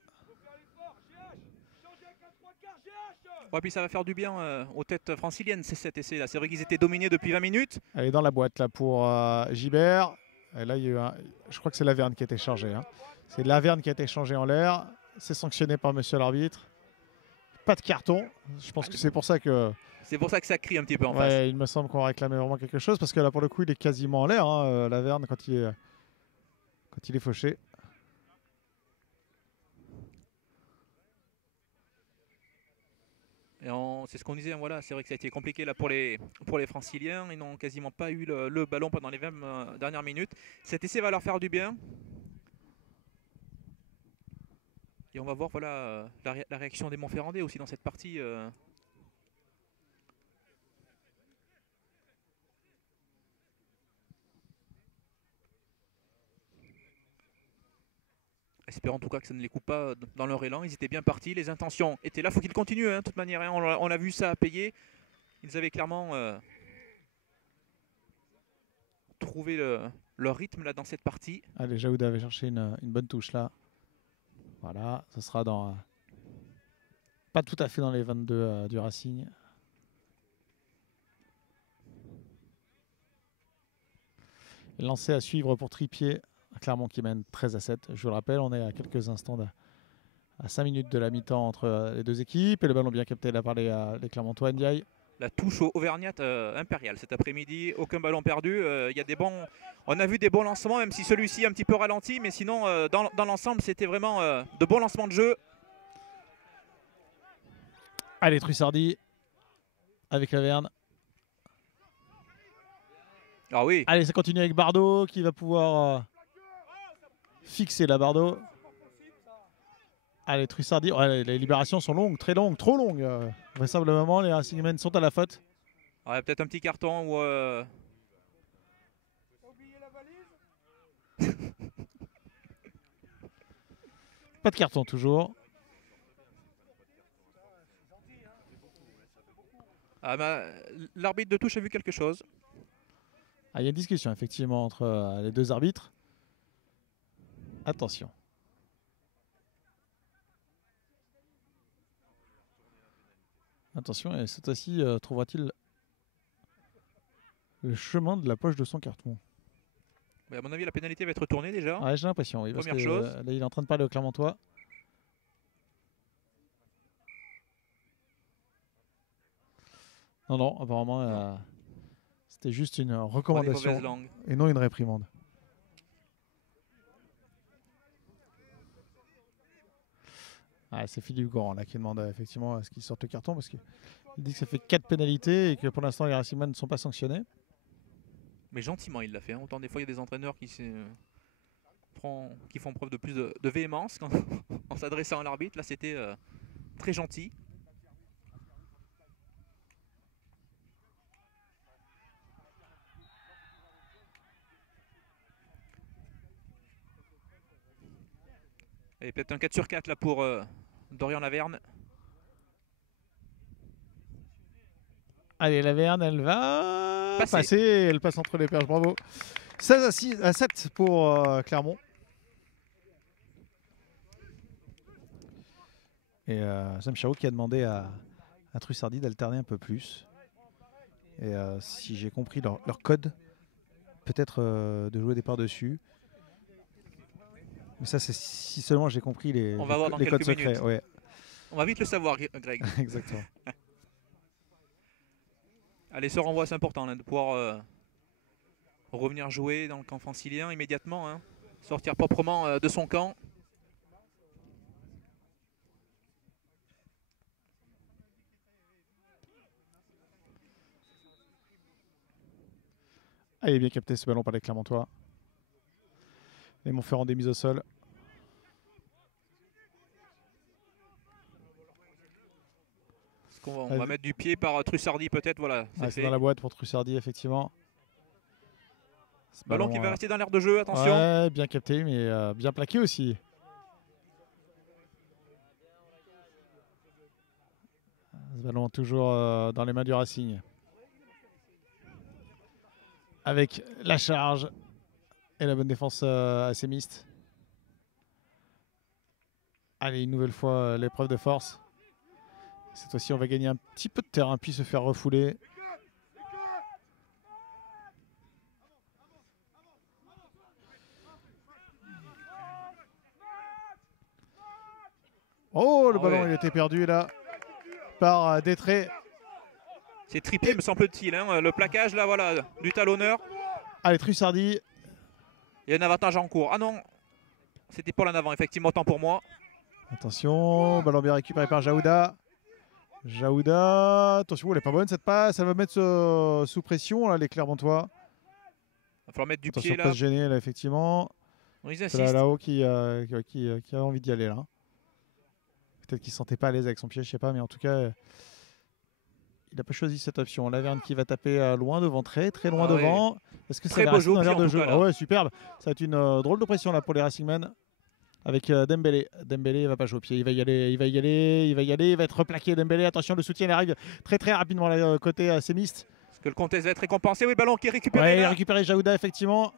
Ouais, puis ça va faire du bien aux têtes franciliennes, c'est cet essai-là. C'est vrai qu'ils étaient dominés depuis 20 minutes. Elle est dans la boîte là pour Gibert. Et là, il y a eu je crois que c'est Laverne qui a été chargé. C'est Laverne qui a été changé en l'air. C'est sanctionné par monsieur l'arbitre. Pas de carton. Je pense que c'est pour ça que... C'est pour ça que ça crie un petit peu en face. Il me semble qu'on réclamait vraiment quelque chose. Parce que là, pour le coup, il est quasiment en l'air, Laverne, quand il est fauché. C'est ce qu'on disait, voilà, c'est vrai que ça a été compliqué là pour les franciliens. Ils n'ont quasiment pas eu le ballon pendant les 20 dernières minutes. Cet essai va leur faire du bien. Et on va voir voilà, la réaction des Montferrandais aussi dans cette partie. Espérons en tout cas que ça ne les coupe pas dans leur élan. Ils étaient bien partis, les intentions étaient là. Il faut qu'ils continuent, de toute manière. On a vu ça à payer. Ils avaient clairement trouvé leur rythme là, dans cette partie. Allez, Jaouda avait cherché une bonne touche là. Voilà, ce sera dans... pas tout à fait dans les 22 du Racing. Lancé à suivre pour Trippier. Clermont qui mène 13-7. Je vous le rappelle, on est à quelques instants à 5 minutes de la mi-temps entre les deux équipes. Et le ballon bien capté là par les Clermontois. Ndiaye. La touche au Auvergnat impérial cet après-midi. Aucun ballon perdu. Il y a des bons... On a vu des bons lancements, même si celui-ci est un petit peu ralenti. Mais sinon, dans l'ensemble, c'était vraiment de bons lancements de jeu. Allez, Trussardi avec Laverne. Ah oui. Allez, ça continue avec Bardot qui va pouvoir fixer la Bardot. Allez, Trussardi. Ouais, les libérations sont longues, très longues, trop longues. Vraisemblablement, les Racingmen sont à la faute. Ouais, peut-être un petit carton ou... Pas de carton toujours. Ah bah, l'arbitre de touche a vu quelque chose. Ah, il y a une discussion effectivement entre les deux arbitres. Attention. Attention, et cette fois-ci, trouvera-t-il le chemin de la poche de son carton? Mais à mon avis, la pénalité va être retournée déjà. Ouais, j'ai l'impression, oui. Première chose. Là, il est en train de parler au Clermontois. Non, apparemment, c'était juste une recommandation et non une réprimande. Ah, c'est Philippe Goran là, qui demande effectivement à ce qu'il sorte le carton parce qu'il dit que ça fait 4 pénalités et que pour l'instant les Racingmen ne sont pas sanctionnés. Mais gentiment il l'a fait. Hein. Autant des fois il y a des entraîneurs qui font preuve de plus de véhémence en s'adressant à l'arbitre. Là c'était très gentil. Et peut-être un 4 sur 4 là pour Dorian Laverne. Allez, Laverne, elle va passer. Elle passe entre les perches, bravo. 16-7 pour Clermont. Et Sam Chao qui a demandé à Trussardi d'alterner un peu plus. Et si j'ai compris leur code, peut-être de jouer des par-dessus. Mais ça, c'est si seulement j'ai compris les codes secrets. Ouais. On va vite le savoir, Greg. Exactement. Allez, ce renvoi, c'est important là, de pouvoir revenir jouer dans le camp francilien immédiatement. Hein. Sortir proprement de son camp. Allez, bien capté ce ballon par les Clermontois. Les Montferrand des mises au sol. On va mettre du pied par Trussardi peut-être. Voilà, c'est dans la boîte pour Trussardi, effectivement. Ballon qui va rester dans l'air de jeu, attention. Ouais, bien capté, mais bien plaqué aussi. Ce ballon toujours dans les mains du Racing. Avec la charge et la bonne défense assez mixte. Allez, une nouvelle fois l'épreuve de force. Cette fois-ci, on va gagner un petit peu de terrain, puis se faire refouler. Oh, le ballon il a été perdu là par Détré. C'est Trippier, me semble-t-il. Hein. Le plaquage là, voilà, du talonneur. Allez, Trussardi. Il y a un avantage en cours. Ah non, c'était pour l'en avant, effectivement, autant pour moi. Attention, ballon bien récupéré par Jaouda. Jaouda, attention, elle est pas bonne cette passe, elle va mettre sous pression là, les Clermontois. Il va falloir mettre du attention, pied là. Pas se gêner là, effectivement. C'est là-haut qui a envie d'y aller là. Peut-être qu'il ne se sentait pas à l'aise avec son pied, je sais pas, mais en tout cas, il n'a pas choisi cette option. Laverne qui va taper loin devant, très loin devant. Ouais. Est-ce que très ça beau jeu dans l'air de jeu? Ah ouais, superbe. Ça va être une drôle de pression là pour les Racingmen. Avec Dembélé. Dembélé, il va pas jouer au pied. Il va y aller. Il va être replaqué. Dembélé, attention, le soutien il arrive très rapidement là, côté Sémiste. Est-ce que le Comtesse va être récompensé? Oui, ballon qui est récupéré. Ouais, il a récupéré Jaouda, effectivement.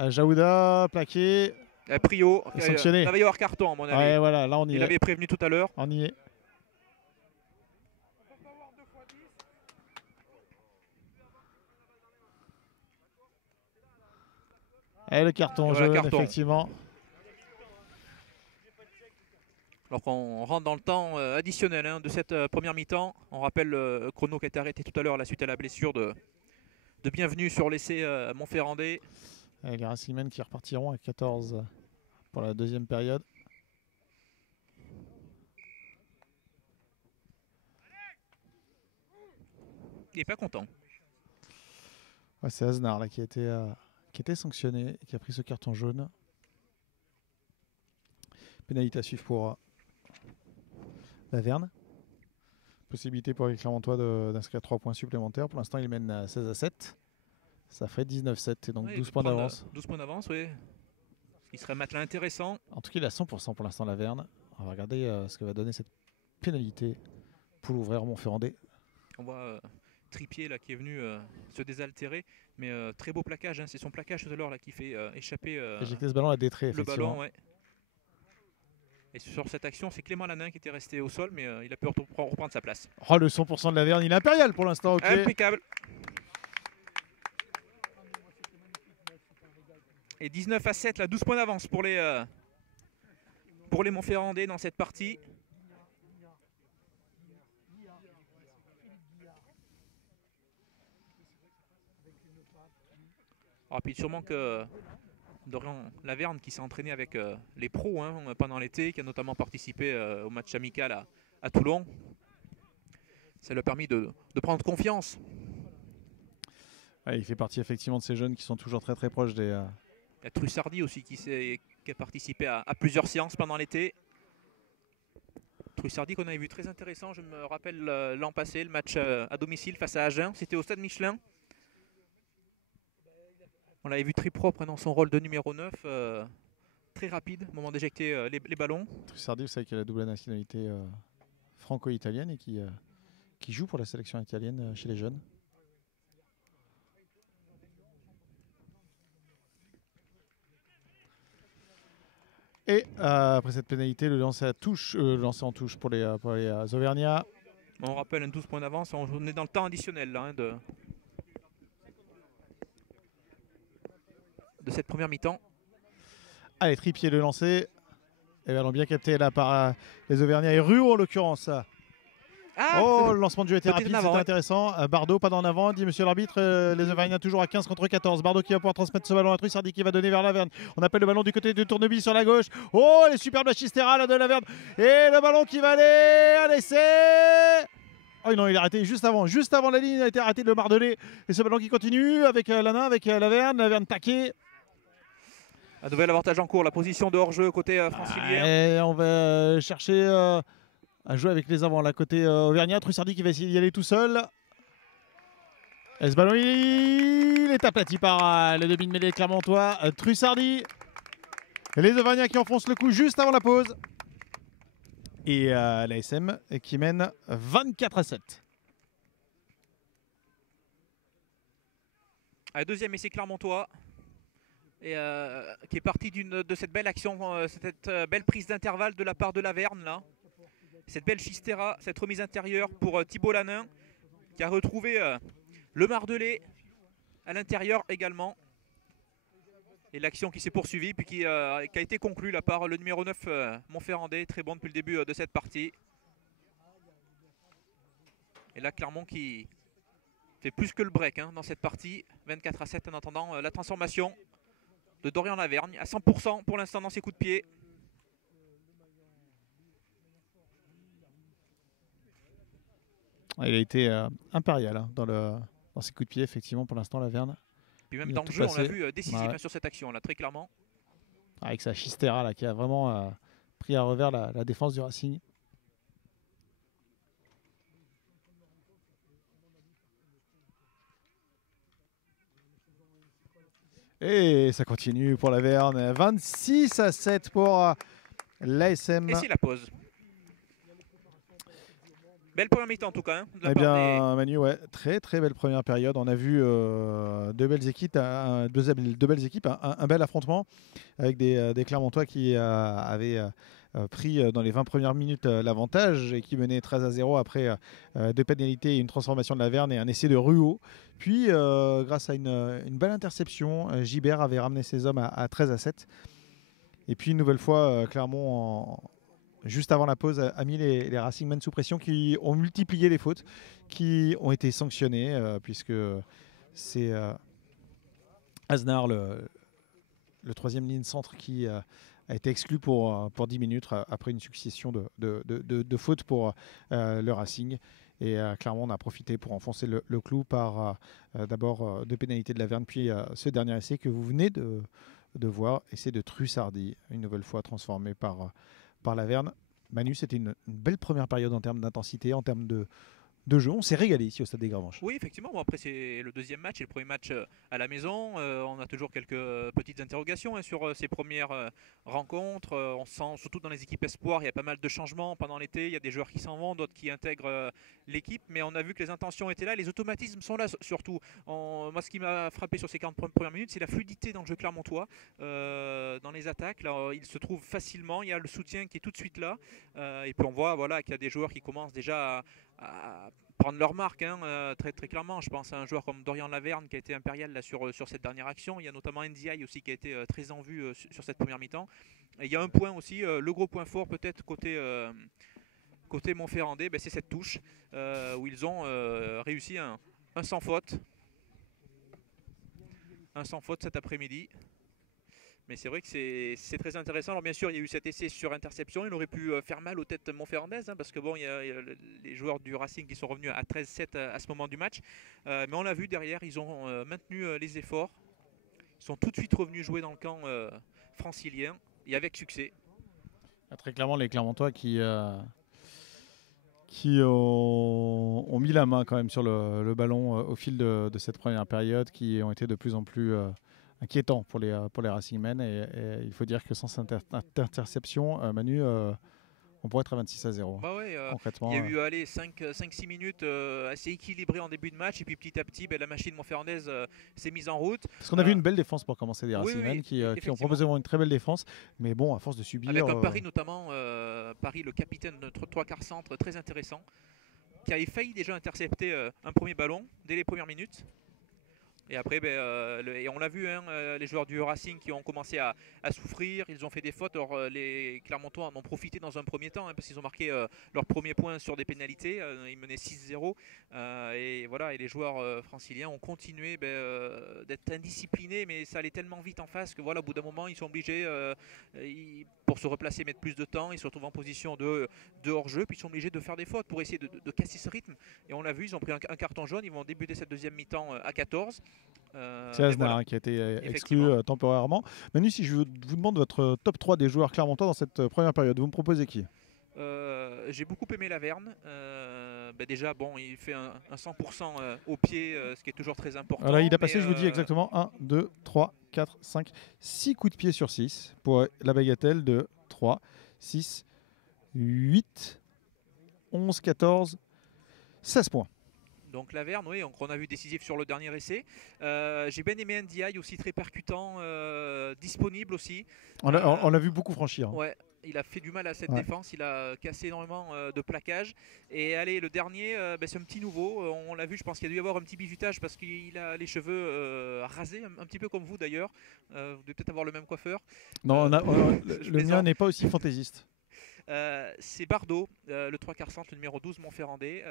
Jaouda, plaqué. Prio. Sanctionné. Il va y avoir carton, à mon avis. Ouais, voilà, là on y est. Il avait prévenu tout à l'heure. On y est. Et le carton jaune, effectivement. Alors qu'on rentre dans le temps additionnel hein, de cette première mi-temps. On rappelle le chrono qui a été arrêté tout à l'heure à la suite à la blessure de Bienvenue sur l'essai Montferrandais. Et les Racingmen qui repartiront à 14 pour la deuxième période. Il n'est pas content. Ouais, c'est Aznar là, qui a été sanctionné et qui a pris ce carton jaune. Pénalité à suivre pour Laverne. Possibilité pour les Clermontois d'inscrire 3 points supplémentaires. Pour l'instant, ils mènent 16-7. Ça fait 19-7 et donc 12 points d'avance. 12 points d'avance, oui. Il serait un matelas intéressant. En tout cas, il a 100% pour l'instant, Laverne. On va regarder ce que va donner cette pénalité pour l'ouvrir Montferrandais. On voit Tripier là, qui est venu se désaltérer. Mais très beau plaquage. Hein. C'est son plaquage tout à l'heure qui fait échapper éjecter ce ballon à Détré, le ballon. Ouais. Et sur cette action, c'est Clément Lanin qui était resté au sol, mais il a pu reprendre sa place. Oh, le 100% de Laverne, il est impérial pour l'instant. Okay. Impeccable. Et 19-7, là, 12 points d'avance pour les Montferrandais dans cette partie. On rappelle sûrement que Dorian Laverne qui s'est entraîné avec les pros hein, pendant l'été, qui a notamment participé au match amical à Toulon. Ça lui a permis de prendre confiance. Ouais, il fait partie effectivement de ces jeunes qui sont toujours très très proches des... Il y a Trussardi aussi qui a participé à plusieurs séances pendant l'été. Trussardi qu'on avait vu très intéressant, je me rappelle l'an passé, le match à domicile face à Agen, c'était au Stade Michelin. On l'avait vu très propre dans son rôle de numéro 9, très rapide au moment d'éjecter les ballons. Trussardi, vous savez qu'il a la double nationalité franco-italienne et qui joue pour la sélection italienne chez les jeunes. Et après cette pénalité, le lancer en touche pour les Auvergnats. On rappelle un 12 points d'avance, on est dans le temps additionnel là, hein, de cette première mi-temps. Allez, Tripier le lancer. Et ballon bien capté là par les Auvergnats et Ruot en l'occurrence. Ah, oh, le lancement de jeu était rapide, c'était ouais. intéressant. Bardot, pas d'en avant, dit monsieur l'arbitre. Les Auvergnats toujours à 15 contre 14. Bardot qui va pouvoir transmettre ce ballon à Trussardi qui va donner vers Laverne. On appelle le ballon du côté de Tournevis sur la gauche. Oh, les superbes la Chistera là de Laverne. Et le ballon qui va aller à l'essai. Oh non, il a arrêté juste avant la ligne, il a été arrêté de le mardeler. Et ce ballon qui continue avec Lanin, avec Laverne taqué. Un nouvel avantage en cours, la position de hors-jeu côté francilien. Et on va chercher à jouer avec les avants, là, côté Auvergnat. Trussardi qui va essayer d'y aller tout seul. Et ce ballon, il est aplati par le demi-mêlée clermontois. Trussardi. Et les Auvergnats qui enfoncent le coup juste avant la pause. Et l'ASM qui mène 24-7. Deuxième essai clermontois. Et qui est parti de cette belle action, cette belle prise d'intervalle de la part de Laverne là. Cette belle chistera, cette remise intérieure pour Thibault Lanin qui a retrouvé le mardelé à l'intérieur également. Et l'action qui s'est poursuivie puis qui a été conclue là, par le numéro 9 Montferrandais, très bon depuis le début de cette partie. Et là Clermont qui fait plus que le break hein, dans cette partie, 24-7 en attendant la transformation de Dorian Lavergne à 100% pour l'instant dans ses coups de pied. Il a été impérial hein, dans ses coups de pied, effectivement, pour l'instant, Laverne. Puis même dans le jeu, on l'a vu décisif hein, sur cette action, là, très clairement. Avec sa Chistera, là, qui a vraiment pris à revers la défense du Racing. Et ça continue pour Laverne. 26-7 pour l'ASM. Et c'est la pause. Belle première mi-temps en tout cas. Hein, eh bien, Manu, ouais, très très belle première période. On a vu deux belles équipes, un bel affrontement avec des Clermontois qui avaient pris dans les 20 premières minutes l'avantage et qui menait 13-0 après 2 pénalités et une transformation de Laverne et un essai de Ruot. Puis, grâce à une belle interception, Gibert avait ramené ses hommes à 13-7. Et puis, une nouvelle fois, Clermont, juste avant la pause, a mis les Racingmen sous pression qui ont multiplié les fautes, qui ont été sanctionnées, puisque c'est Aznar, le troisième ligne centre, qui a été exclu pour 10 minutes après une succession de fautes pour le Racing. Et Clermont on a profité pour enfoncer le clou par d'abord 2 pénalités de Laverne, puis ce dernier essai que vous venez de voir, essai de Trussardi, une nouvelle fois transformé par Laverne. Manu, c'était une belle première période en termes d'intensité, en termes de jeu. On s'est régalé ici au Stade des Gravenches. Oui, effectivement. Bon, après, c'est le deuxième match et le premier match à la maison. On a toujours quelques petites interrogations sur ces premières rencontres. On sent, surtout dans les équipes espoirs, il y a pas mal de changements pendant l'été. Il y a des joueurs qui s'en vont, d'autres qui intègrent l'équipe. Mais on a vu que les intentions étaient là. Les automatismes sont là surtout. Moi, ce qui m'a frappé sur ces 40 premières minutes, c'est la fluidité dans le jeu clermontois. Dans les attaques, là, il se trouve facilement. Il y a le soutien qui est tout de suite là. Et puis on voit qu'il y a des joueurs qui commencent déjà à prendre leur marque, très, très clairement. Je pense à un joueur comme Dorian Laverne qui a été impérial là, sur cette dernière action. Il y a notamment Ndiaye aussi qui a été très en vue sur cette première mi-temps. Et il y a un point aussi, le gros point fort peut-être côté Montferrandais, c'est cette touche où ils ont réussi un sans faute. Un sans faute cet après-midi. Mais c'est vrai que c'est très intéressant. Alors bien sûr, il y a eu cet essai sur interception. Il aurait pu faire mal aux têtes montferrandaises, parce que bon, il y a les joueurs du Racing qui sont revenus à 13-7 à ce moment du match. Mais on l'a vu derrière, ils ont maintenu les efforts. Ils sont tout de suite revenus jouer dans le camp francilien et avec succès. Très clairement, les Clermontois qui ont mis la main quand même sur le ballon au fil de cette première période, qui ont été de plus en plus inquiétant pour les Racingmen, et il faut dire que sans cette interception, Manu, on pourrait être à 26-0. Bah ouais, concrètement. Il y a eu 5-6 minutes assez équilibrées en début de match, et puis petit à petit la machine montferrandaise s'est mise en route. Parce qu'on a vu une belle défense pour commencer des Racingmen, qui ont proposé une très belle défense, mais bon, à force de subir... Avec un Paris notamment, Paris le capitaine de notre 3/4 centre très intéressant, qui avait failli déjà intercepter un premier ballon dès les premières minutes. Et après, et on l'a vu, les joueurs du Racing qui ont commencé à souffrir, ils ont fait des fautes. Alors, les Clermontois en ont profité dans un premier temps, parce qu'ils ont marqué leur premier point sur des pénalités. Ils menaient 6-0. Et voilà, et les joueurs franciliens ont continué d'être indisciplinés, mais ça allait tellement vite en face que voilà, au bout d'un moment, ils sont obligés, pour se replacer, mettre plus de temps. Ils se retrouvent en position de hors-jeu, puis ils sont obligés de faire des fautes pour essayer de casser ce rythme. Et on l'a vu, ils ont pris un carton jaune. Ils vont débuter cette deuxième mi-temps à 14. C'est Aznar qui a été exclu temporairement. Manu, si je vous demande votre top 3 des joueurs clermontois dans cette première période, vous me proposez qui? J'ai beaucoup aimé Laverne. Déjà, il fait un 100% au pied, ce qui est toujours très important. Alors, il a passé, je vous dis exactement, 1, 2, 3, 4, 5, 6 coups de pied sur 6 pour la bagatelle de 3, 6, 8, 11, 14, 16 points. Donc Laverne, oui, on a vu décisif sur le dernier essai. J'ai bien aimé Ndiaye aussi, très percutant, disponible aussi. On l'a vu beaucoup franchir. Ouais, il a fait du mal à cette défense, il a cassé énormément de plaquage. Et allez, le dernier, c'est un petit nouveau. On l'a vu, je pense qu'il y a dû y avoir un petit bizutage parce qu'il a les cheveux rasés, un petit peu comme vous d'ailleurs. Vous devez peut-être avoir le même coiffeur. Non, le mien n'est pas aussi fantaisiste. C'est Bardot, le 3/4 centre, le numéro 12 Montferrandais.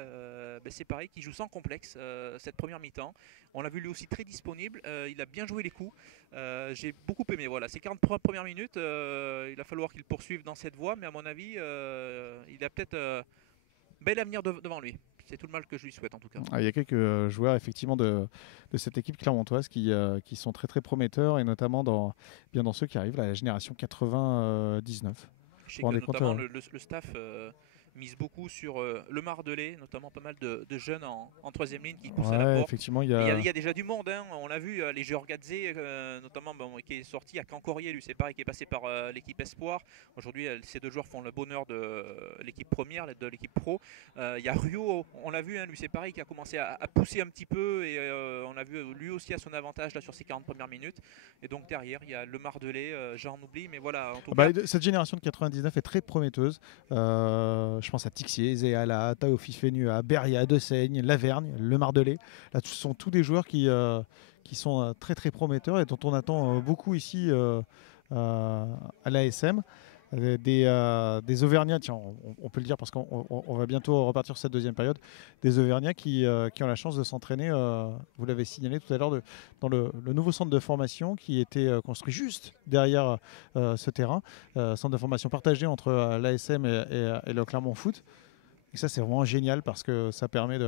C'est pareil, qui joue sans complexe cette première mi-temps. On l'a vu lui aussi très disponible. Il a bien joué les coups. J'ai beaucoup aimé. Voilà, ces 43 premières minutes, il va falloir qu'il poursuive dans cette voie. Mais à mon avis, il a peut-être un bel avenir devant lui. C'est tout le mal que je lui souhaite en tout cas. Il y a quelques joueurs effectivement de cette équipe clermontoise qui sont très très prometteurs, et notamment dans ceux qui arrivent, la génération 99. Je sais que notamment le staff mise beaucoup sur le Mardelais, notamment pas mal de jeunes en troisième ligne qui poussent à la porte. Effectivement, il y a déjà du monde, hein. On l'a vu, les Georgadze, notamment qui est sorti, il y a Cancorier, lui c'est pareil, qui est passé par l'équipe Espoir. Aujourd'hui, ces deux joueurs font le bonheur de l'équipe première, de l'équipe pro. Il y a Ruo, on l'a vu, hein, lui c'est pareil, qui a commencé à pousser un petit peu, et on l'a vu lui aussi à son avantage là, sur ses 40 premières minutes. Et donc derrière, il y a le Mardelais, j'en oublie, mais voilà. En tout cas, cette génération de 99 est très prometteuse. Je pense à Tixier, Zéala, Taofi Fenua, Beria, Dessaigne, Lavergne, le Mardelais. Là, ce sont tous des joueurs qui sont très très prometteurs et dont on attend beaucoup ici à l'ASM. Des Auvergnats, tiens, on peut le dire parce qu'on va bientôt repartir sur cette deuxième période, des Auvergnats qui ont la chance de s'entraîner, vous l'avez signalé tout à l'heure, dans le nouveau centre de formation qui était construit juste derrière ce terrain, centre de formation partagé entre l'ASM et le Clermont Foot. Et ça, c'est vraiment génial parce que ça permet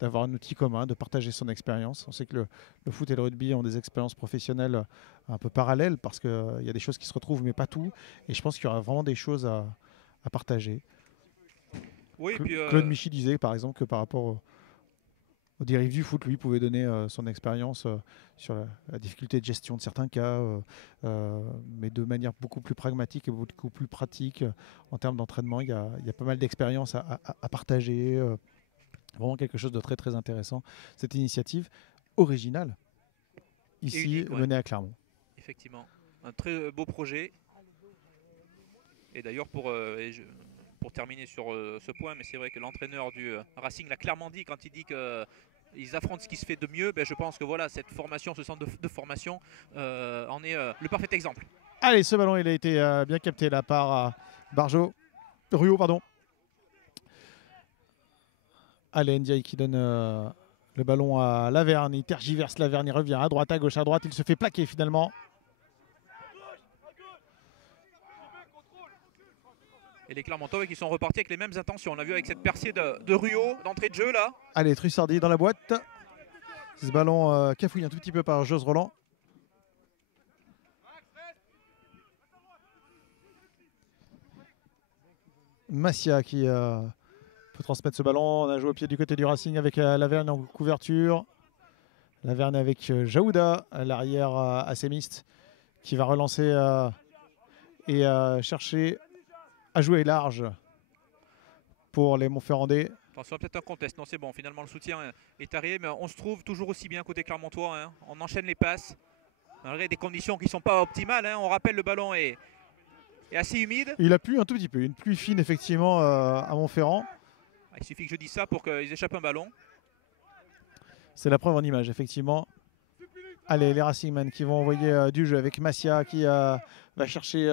d'avoir un outil commun, de partager son expérience. On sait que le foot et le rugby ont des expériences professionnelles un peu parallèles parce qu'il y a des choses qui se retrouvent, mais pas tout. Et je pense qu'il y aura vraiment des choses à partager. oui, puis, Claude Michy disait, par exemple, que par rapport aux dérives du foot, lui pouvait donner son expérience sur la difficulté de gestion de certains cas, mais de manière beaucoup plus pragmatique et beaucoup plus pratique. En termes d'entraînement, il y a pas mal d'expériences à partager. Vraiment quelque chose de très très intéressant. Cette initiative originale, ici, unique, menée à Clermont. Effectivement, un très beau projet. Et d'ailleurs, pour terminer sur ce point, mais c'est vrai que l'entraîneur du Racing l'a clairement dit quand il dit qu'ils affrontent ce qui se fait de mieux. Je pense que voilà, cette formation, ce centre de formation en est le parfait exemple. Allez, ce ballon, il a été bien capté là par Ruo, pardon. Allez, Ndiaye qui donne le ballon à Lavergne. Il tergiverse Lavergne, il revient à droite, à gauche, à droite. Il se fait plaquer finalement. Et les Clermontois qui sont repartis avec les mêmes intentions. On a vu avec cette percée de Ruo d'entrée de jeu là. Allez, Trussardi dans la boîte. Ce ballon cafouille un tout petit peu par Jose Roland. Massia qui peut transmettre ce ballon. On a joué au pied du côté du Racing avec Lavergne en couverture. Lavergne avec Jaouda, l'arrière assémiste, qui va relancer et chercher à jouer large pour les Montferrandais. Attention, peut-être un contest. Non, c'est bon. Finalement, le soutien est arrivé. Mais on se trouve toujours aussi bien côté Clermontois. Hein. On enchaîne les passes. Malgré des conditions qui ne sont pas optimales. Hein. On rappelle, le ballon est assez humide. Il a plu un tout petit peu. Une pluie fine, effectivement, à Montferrand. Il suffit que je dise ça pour qu'ils échappent un ballon. C'est la preuve en image, effectivement. Allez, les Racingmen qui vont envoyer du jeu avec Massia qui va chercher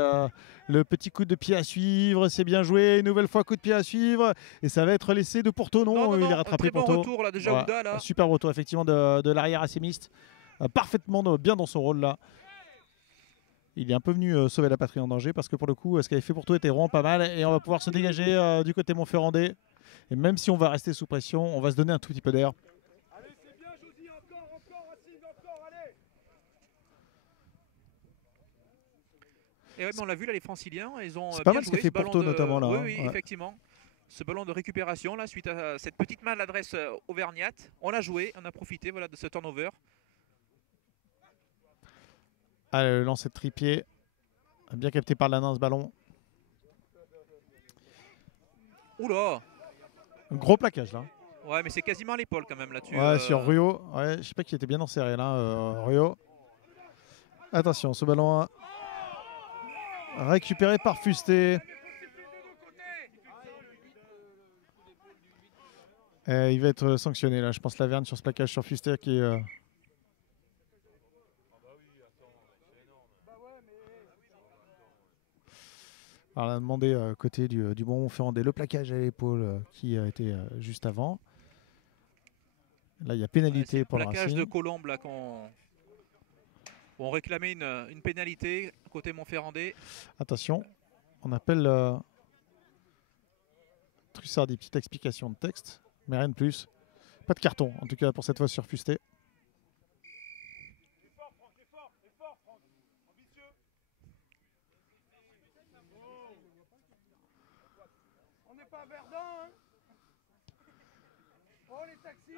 le petit coup de pied à suivre. C'est bien joué. Une nouvelle fois, coup de pied à suivre. Et ça va être laissé de Porto. Non, il est rattrapé Porto. Porto. Retour là, de Jaouda. Là. Super retour, effectivement, de l'arrière assémiste. Parfaitement bien dans son rôle là. Il est un peu venu sauver la patrie en danger parce que pour le coup, ce qu'avait fait Porto était vraiment pas mal. Et on va pouvoir se dégager du côté montferrandais. Et même si on va rester sous pression, on va se donner un tout petit peu d'air. Et ouais, mais on l'a vu là, les Franciliens, ils ont c'est bien pas mal joué ce qu'a fait Porto notamment là. Oui, hein. oui, ouais. Effectivement. Ce ballon de récupération là, suite à cette petite maladresse auvergnate, on l'a joué, on a profité voilà, de ce turnover. Allez, le lancer de Trippier, bien capté par Lanin ce ballon. Oula! Un gros plaquage là. Ouais, mais c'est quasiment à l'épaule quand même là-dessus. Ouais, sur Ruo. Ouais, je sais pas qui était bien enserré là, Ruo. Attention, ce ballon récupéré par Fusté. Il va être sanctionné là, je pense, Lavergne sur ce plaquage sur Fusté qui est. Alors, on a demandé côté du bon Montferrandais le plaquage à l'épaule qui a été juste avant. Là, il y a pénalité pour le Racing. Le plaquage de Colombe là qu'on réclamait une pénalité côté Montferrandais. Attention, on appelle Trussardi, petite explication de texte, mais rien de plus. Pas de carton, en tout cas pour cette fois sur Fusté. On n'est pas à Verdun, hein. Oh les taxis.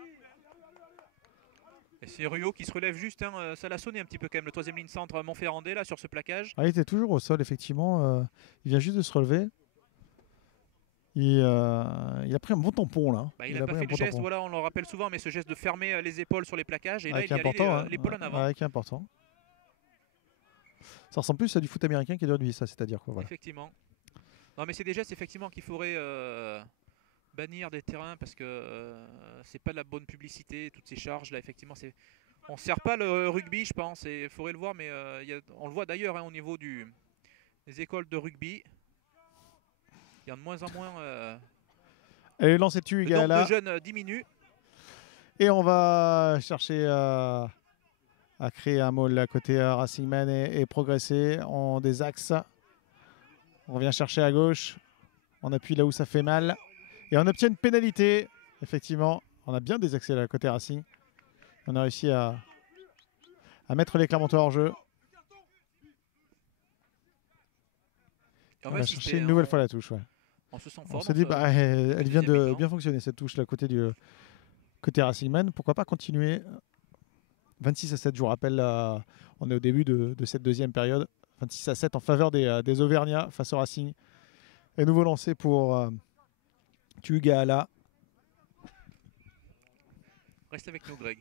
Et c'est Ruot qui se relève juste, hein, ça l'a sonné un petit peu quand même, le troisième ligne centre Montferrandais là sur ce plaquage. Ah, il était toujours au sol, effectivement. Il vient juste de se relever. Il a pris un bon tampon là. Bah, il a pas pris fait un le bon geste, tampon. voilà, on le rappelle souvent, mais ce geste de fermer les épaules sur les plaquages, et là Ouais, il qui y est allait important, hein. l'épaule en avant. Ouais, qui est important. Ça ressemble plus à du foot américain que du rugby, ça, c'est-à-dire quoi. Voilà. Effectivement. Non mais c'est des gestes effectivement qu'il faudrait bannir des terrains parce que c'est pas de la bonne publicité, toutes ces charges là, effectivement, c'est... On sert pas le rugby, je pense, il faudrait le voir, mais on le voit d'ailleurs, hein, au niveau des écoles de rugby. Il y a de moins en moins... Allez, lancez tu, le nombre là. de jeunes diminue. Et on va chercher à créer un môle à côté Racing Man et progresser en des axes. On vient chercher à gauche. On appuie là où ça fait mal. Et on obtient une pénalité. Effectivement, on a bien désaxé là, côté Racing. On a réussi à mettre les Clermontois hors jeu. On va chercher une nouvelle fois la touche. Ouais. On se sent fort. On s'est dit, bah, elle vient de bien fonctionner cette touche là côté Racing Man. Pourquoi pas continuer 26-7, je vous rappelle, on est au début de cette deuxième période. 26-7 en faveur des Auvergnats face au Racing. Et nouveau lancé pour Tugaala. Reste avec nous, Greg.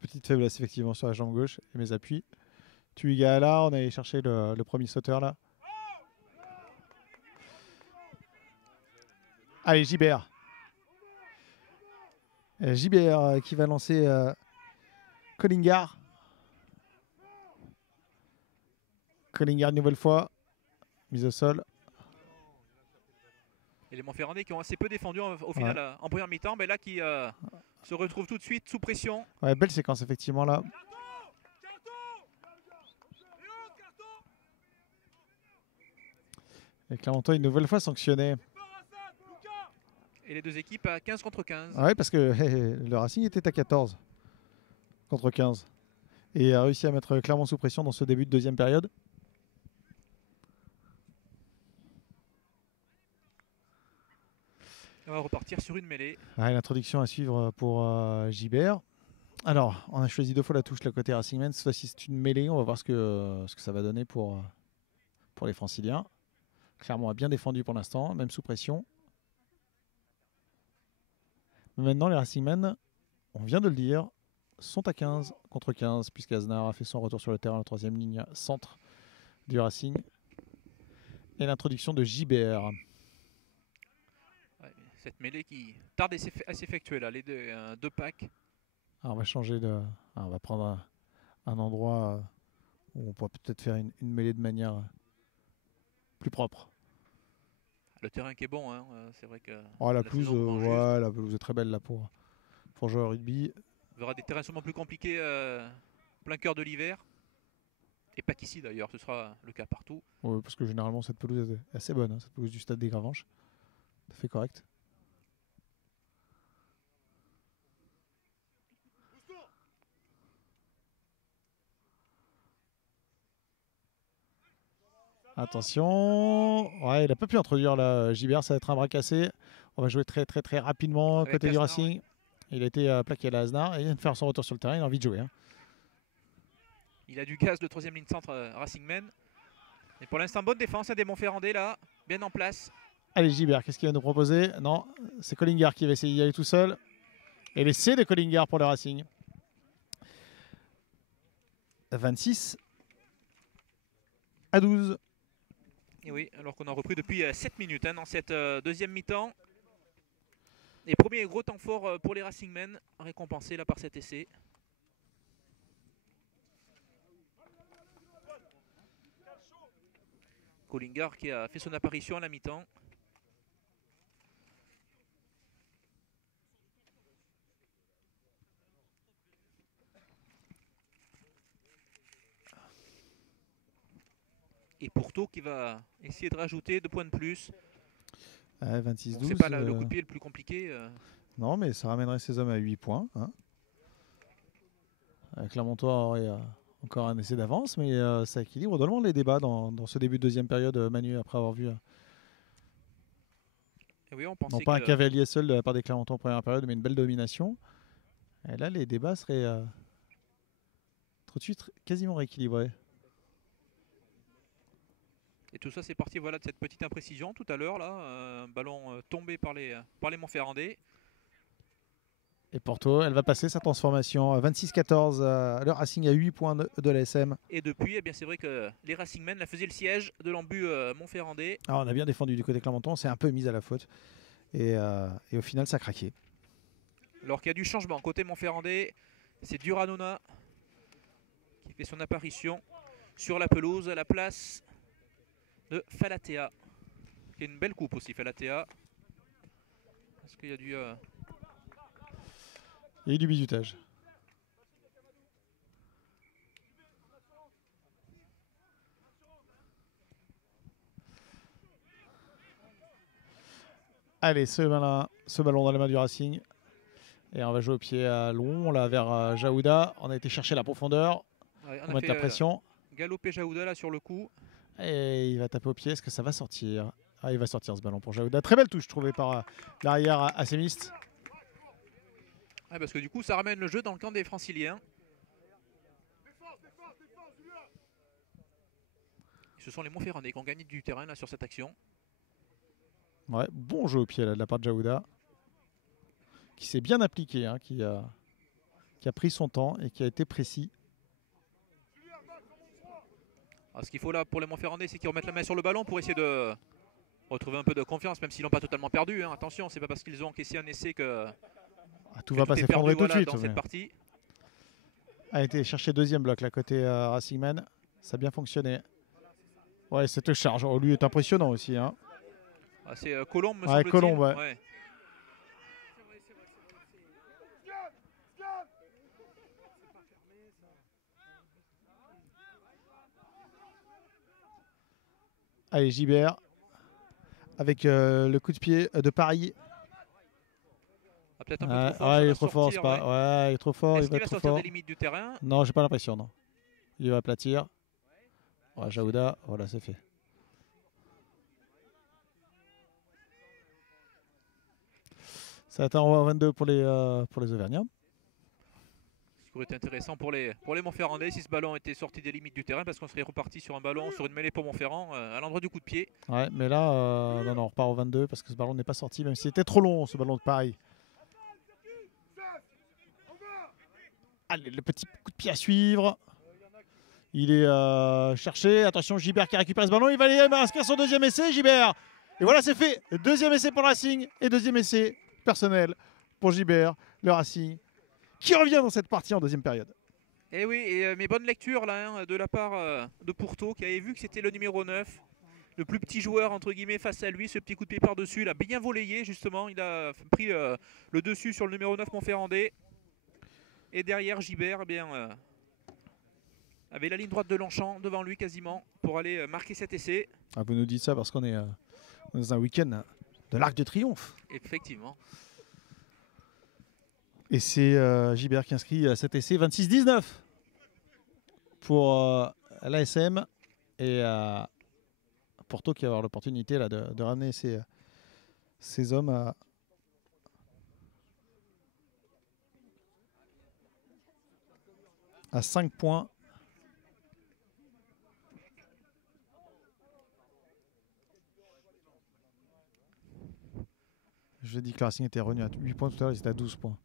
Petite faiblesse effectivement sur la jambe gauche et mes appuis. Tugaala, on allait chercher le premier sauteur là. Allez, Gibert. Gibert qui va lancer Collingar. Collingar une nouvelle fois. Mise au sol. Et les Montferrandais qui ont assez peu défendu au final en première mi-temps, mais là qui se retrouvent tout de suite sous pression. Ouais, belle séquence effectivement là. Et Clermontois une nouvelle fois sanctionné. Et les deux équipes à 15 contre 15. Ouais, parce que le Racing était à 14 contre 15. Et a réussi à mettre Clermont sous pression dans ce début de deuxième période. On va repartir sur une mêlée. Ouais, l'introduction à suivre pour Gibert. Alors, on a choisi deux fois la touche, la côté Racing Man. Cette fois-ci, c'est une mêlée. On va voir ce que ça va donner pour les Franciliens. Clermont a bien défendu pour l'instant, même sous pression. Mais maintenant, les Racing Men, on vient de le dire, sont à 15 contre 15, puisqu'Aznar a fait son retour sur le terrain, la troisième ligne centre du Racing. Et l'introduction de Gibert. Ouais, cette mêlée qui tarde à s'effectuer là, les deux packs. Alors on va changer on va prendre un endroit où on pourra peut-être faire une mêlée de manière plus propre. Le terrain qui est bon, hein. C'est vrai que... Oh, la pelouse, ouais, la pelouse est très belle là pour jouer au rugby. On verra des terrains sûrement plus compliqués plein cœur de l'hiver. Et pas qu'ici d'ailleurs, ce sera le cas partout. Ouais, parce que généralement cette pelouse est assez bonne, hein, cette pelouse du stade des Gravenches. Ça fait correct. Attention, ouais, il n'a pas pu introduire là, Gibert, ça va être un bras cassé. On va jouer très très très rapidement avec côté du Aznar, Racing. ouais. Il a été plaqué à la Aznar et il vient de faire son retour sur le terrain, il a envie de jouer. Hein. Il a du gaz de troisième ligne centre Racing Men. Et pour l'instant, bonne défense des Montferrandais là, bien en place. Allez Gibert, qu'est-ce qu'il va nous proposer? Non, c'est Collingar qui va essayer d'y aller tout seul. Et l'essai de Collingar pour le Racing. 26 à 12. Et oui, alors qu'on a repris depuis 7 minutes dans cette deuxième mi-temps. Et premier gros temps fort pour les Racing Men, récompensé là par cet essai. Collingar qui a fait son apparition à la mi-temps. Et Pourto qui va essayer de rajouter 2 points de plus. 26-12. C'est pas le coup de pied le plus compliqué. Non, mais ça ramènerait ses hommes à 8 points. Hein. Clermontois aurait encore un essai d'avance, mais ça équilibre drôlement les débats dans ce début de deuxième période, Manu, après avoir vu Et oui, on Non pensait pas un que cavalier seul de la part des Clermontois en première période, mais une belle domination. Et là, les débats seraient tout de suite quasiment rééquilibrés. et tout ça c'est parti voilà de cette petite imprécision tout à l'heure là, un ballon tombé par les Montferrandais. Et Porto, elle va passer sa transformation. 26-14, le Racing à 8 points de l'ASM. Et depuis, eh bien, c'est vrai que les Racingmen la faisaient le siège de l'embu Montferrandais. Alors, on a bien défendu du côté Clermonton, on s'est un peu mis à la faute. Et au final, ça a craqué. Alors qu'il y a du changement côté Montferrandais, c'est Duranona qui fait son apparition sur la pelouse à la place de Falatea. Qui est une belle coupe aussi, Falatea. Parce qu'il y a du... Et du bizutage. Allez, ce ballon dans les mains du Racing. Et on va jouer au pied long, là, vers Jaouda. On a été chercher la profondeur. Ouais, On va mettre la pression. Galoper Jaouda là sur le coup. Et il va taper au pied. Est-ce que ça va sortir? Ah, il va sortir ce ballon pour Jaouda. Très belle touche trouvée par l'arrière assémiste. Ouais, parce que du coup, ça ramène le jeu dans le camp des Franciliens. Et ce sont les Montferrandais qui ont gagné du terrain là, sur cette action. Ouais, bon jeu au pied là, de la part de Jaouda. Qui s'est bien appliqué, hein, qui a pris son temps et qui a été précis. Alors, ce qu'il faut là pour les Montferrandais, c'est qu'ils remettent la main sur le ballon pour essayer de retrouver un peu de confiance, même s'ils n'ont pas totalement perdu. Hein. Attention, c'est pas parce qu'ils ont encaissé un essai que Tout va pas s'effondrer tout de suite. Dans cette partie. A été chercher deuxième bloc là côté Racingman. Ça a bien fonctionné. Ouais, cette charge, oh, lui est impressionnant aussi. Hein. Ah, c'est Colombe, me Ouais, semble-t-il. Colombe, ouais. Ouais. Allez, Gibert. Avec le coup de pied de Paris. Ah, peut-être un peu trop fort. Il est trop fort, c'est pas. Ouais, il est trop fort. Est-ce Il va qu'il va trop sortir fort. des limites du terrain? Non, j'ai pas l'impression, non. Il va aplatir. Ouais, Jaouda, voilà, c'est fait. Ça atteint 22 pour les Auvergnats. Ce qui aurait été intéressant pour les Montferrandais si ce ballon était sorti des limites du terrain, parce qu'on serait reparti sur un ballon, sur une mêlée pour Montferrand, à l'endroit du coup de pied. Ouais, mais là, non, on repart au 22 parce que ce ballon n'est pas sorti, même s'il était trop long, ce ballon de Paris. Allez, le petit coup de pied à suivre. Il est cherché. Attention, Gibert qui récupère ce ballon. Il va aller inscrire son deuxième essai, Gibert. Et voilà, c'est fait. Deuxième essai pour le Racing et deuxième essai personnel pour Gibert, le Racing, qui revient dans cette partie en deuxième période. Et oui, mais bonne lecture là, hein, de la part de Porto, qui avait vu que c'était le numéro 9. Le plus petit joueur, entre guillemets, face à lui. Ce petit coup de pied par-dessus, il a bien voléé, justement. Il a pris le dessus sur le numéro 9 Montferrandais. Et derrière, Gibert, eh bien, avait la ligne droite de Longchamp devant lui quasiment pour aller marquer cet essai. Ah, vous nous dites ça parce qu'on est dans un week-end de l'Arc de Triomphe. Effectivement. Et c'est Gibert qui inscrit cet essai 26-19 pour l'ASM et Porto qui va avoir l'opportunité là, de ramener ces hommes à 5 points. Je dis que le Racing était revenu à 8 points tout à l'heure, ils étaient à 12 points.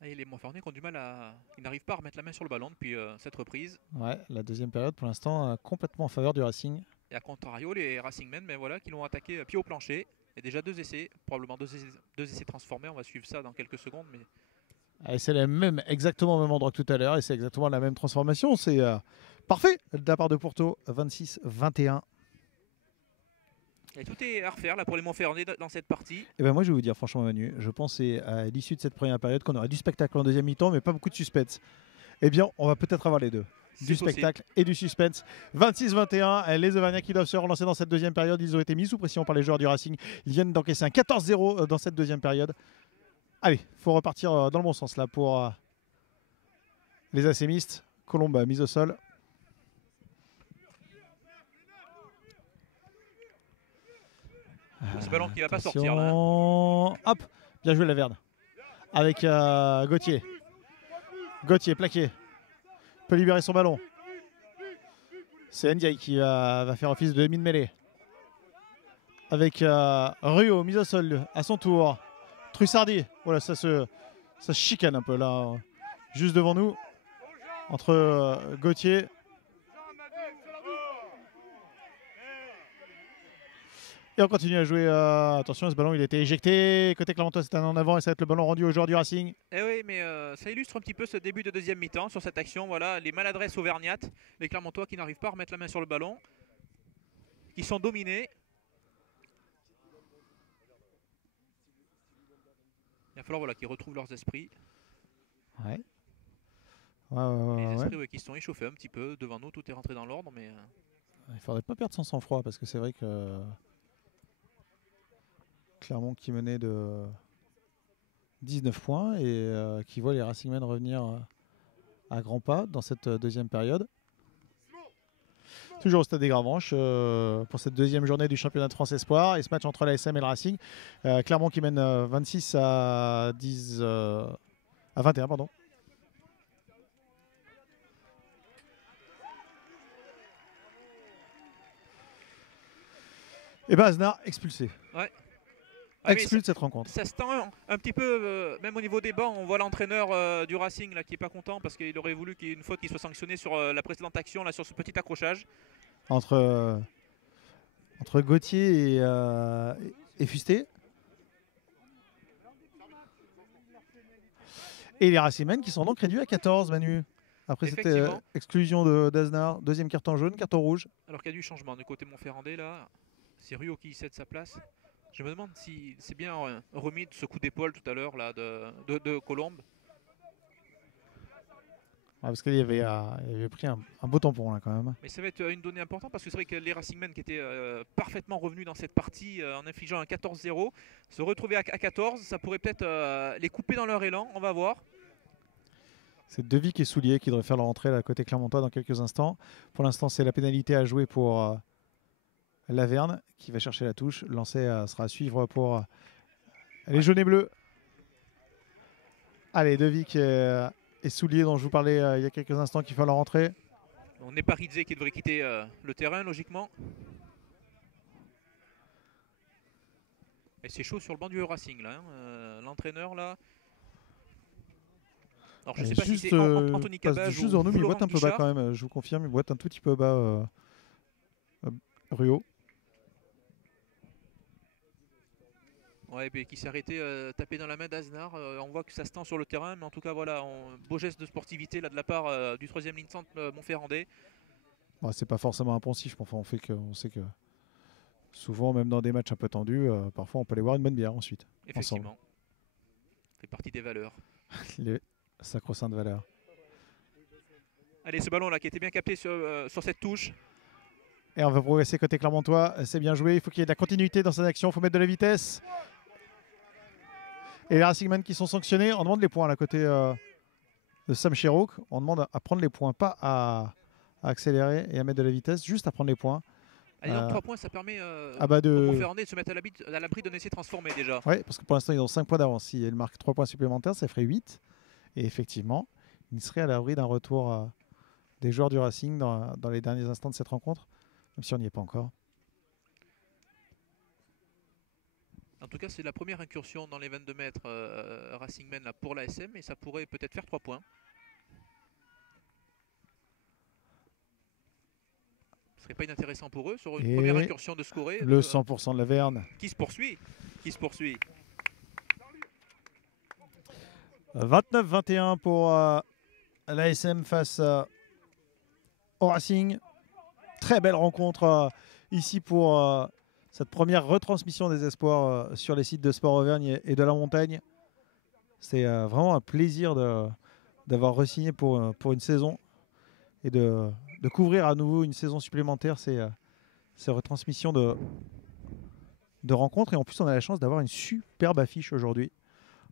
Et les Montferrandais qui ont du mal à... Ils n'arrivent pas à remettre la main sur le ballon depuis cette reprise. Ouais, la deuxième période pour l'instant complètement en faveur du Racing. Et à contrario, les Racingmen, mais voilà, qui l'ont attaqué pied au plancher. Et déjà 2 essais, probablement deux essais transformés. On va suivre ça dans quelques secondes. Mais... Et c'est exactement au même endroit que tout à l'heure et c'est exactement la même transformation. C'est parfait de la part de Porto, 26-21. Et tout est à refaire là pour les Montferrandais dans cette partie. Et ben moi je vais vous dire franchement Manu, je pensais à l'issue de cette première période qu'on aurait du spectacle en deuxième mi-temps mais pas beaucoup de suspense. Eh bien on va peut-être avoir les deux. Du spectacle et du suspense. 26-21, les Auvergnats qui doivent se relancer dans cette deuxième période. Ils ont été mis sous pression par les joueurs du Racing. Ils viennent d'encaisser un 14-0 dans cette deuxième période. Allez, il faut repartir dans le bon sens là pour les assémistes. Colombe mise au sol. Ce ballon qui va pas sortir là. Hop, bien joué Laverne. Avec Gauthier. Gauthier plaqué. Peut libérer son ballon. C'est Ndiaye qui va faire office de demi de mêlée. Avec Ruo, mise au sol à son tour. Trussardi. Voilà, ça se chicane un peu là. Juste devant nous. Entre Gauthier. Et on continue à jouer. Attention, ce ballon il a été éjecté. Côté Clermontois, c'est un en avant et ça va être le ballon rendu au joueur du Racing. Eh oui, mais ça illustre un petit peu ce début de deuxième mi-temps sur cette action. Voilà, les maladresses auvergnates, les Clermontois qui n'arrivent pas à remettre la main sur le ballon, qui sont dominés. Il va falloir voilà, qu'ils retrouvent leurs esprits. Ouais. Les esprits qui se sont échauffés un petit peu. Devant nous, tout est rentré dans l'ordre, mais... Il faudrait pas perdre son sang-froid parce que c'est vrai que Clermont qui menait de 19 points et qui voit les Racingmen revenir à grands pas dans cette deuxième période. Toujours au stade des Gravenches pour cette deuxième journée du championnat de France Espoir et ce match entre l'ASM et le Racing. Clermont qui mène 26 à 21 pardon. Et bien Aznar expulsé. Ouais. Exclu de cette rencontre. Ça se tend un petit peu, même au niveau des bancs, on voit l'entraîneur du Racing là, qui n'est pas content parce qu'il aurait voulu qu'une fois qu'il soit sanctionné sur la précédente action, là, sur ce petit accrochage. Entre Gauthier et Fusté. Et les Racingmen qui sont donc réduits à 14, Manu. Après cette exclusion d'Aznar, deuxième carton jaune, carton rouge. Alors qu'il y a du changement du côté Montferrandais là. C'est Ruo qui cède sa place. Je me demande si c'est bien remis de ce coup d'épaule tout à l'heure là de Colombe. Ouais, parce qu'il avait pris un beau tampon là quand même. Mais ça va être une donnée importante parce que c'est vrai que les Racingmen qui étaient parfaitement revenus dans cette partie en infligeant un 14-0, se retrouver à 14, ça pourrait peut-être les couper dans leur élan, on va voir. C'est Devic et Soulier qui devraient faire leur entrée à côté Clermontois dans quelques instants. Pour l'instant, c'est la pénalité à jouer pour Laverne qui va chercher la touche. Le lancer sera à suivre pour les jaunes et bleus. Allez, Devic et Soulier dont je vous parlais il y a quelques instants qui font leur entrée. On n'est pas Rizé qui devrait quitter le terrain logiquement. Et c'est chaud sur le banc du Racing là. L'entraîneur là. Alors je ne sais pas si c'est Anthony Cabage juste ou nous, mais il Florent boite un peu bas quand même. Je vous confirme, il boite un tout petit peu bas. Ruo. Ouais, qui s'est arrêté tapé dans la main d'Aznar. On voit que ça se tend sur le terrain, mais en tout cas voilà, beau geste de sportivité là de la part du troisième ligne centre Montferrandais. Bon, c'est pas forcément impensif, enfin, on sait que souvent, même dans des matchs un peu tendus, parfois on peut aller boire une bonne bière ensuite. Effectivement. Ensemble. Ça fait partie des valeurs. Les sacro-saintes valeurs. Allez, ce ballon là qui était bien capté sur cette touche. Et on va progresser côté Clermontois. C'est bien joué. Il faut qu'il y ait de la continuité dans cette action. Il faut mettre de la vitesse. Et les Racingmen qui sont sanctionnés, on demande les points à côté de Sam Chirac. On demande à prendre les points, pas à accélérer et à mettre de la vitesse, juste à prendre les points. Allez, donc 3 points, ça permet au Montferrandais de se mettre à l'abri de laisser transformer déjà. Oui, parce que pour l'instant, ils ont 5 points d'avance. Si ils marquent 3 points supplémentaires, ça ferait 8. Et effectivement, ils seraient à l'abri d'un retour des joueurs du Racing dans les derniers instants de cette rencontre, même si on n'y est pas encore. En tout cas, c'est la première incursion dans les 22 mètres Racingmen là, pour l'ASM et ça pourrait peut-être faire 3 points. Ce serait pas inintéressant pour eux sur une première incursion de scorer. Le 100% de la Verne. Qui se poursuit. 29-21 pour l'ASM face au Racing. Très belle rencontre ici pour cette première retransmission des espoirs sur les sites de Sport Auvergne et de la Montagne. C'est vraiment un plaisir d'avoir re-signé pour une saison et de couvrir à nouveau une saison supplémentaire ces retransmissions de rencontres. Et en plus, on a la chance d'avoir une superbe affiche aujourd'hui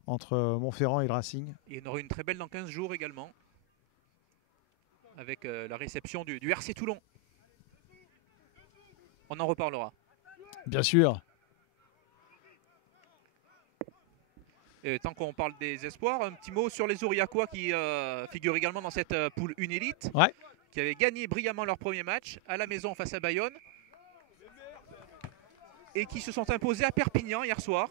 entre Montferrand et le Racing. Et on aura une très belle dans 15 jours également, avec la réception du RC Toulon. On en reparlera. Bien sûr. Et tant qu'on parle des espoirs, un petit mot sur les Aurillacois qui figurent également dans cette poule 1 élite, Ouais. qui avaient gagné brillamment leur premier match à la maison face à Bayonne et qui se sont imposés à Perpignan hier soir,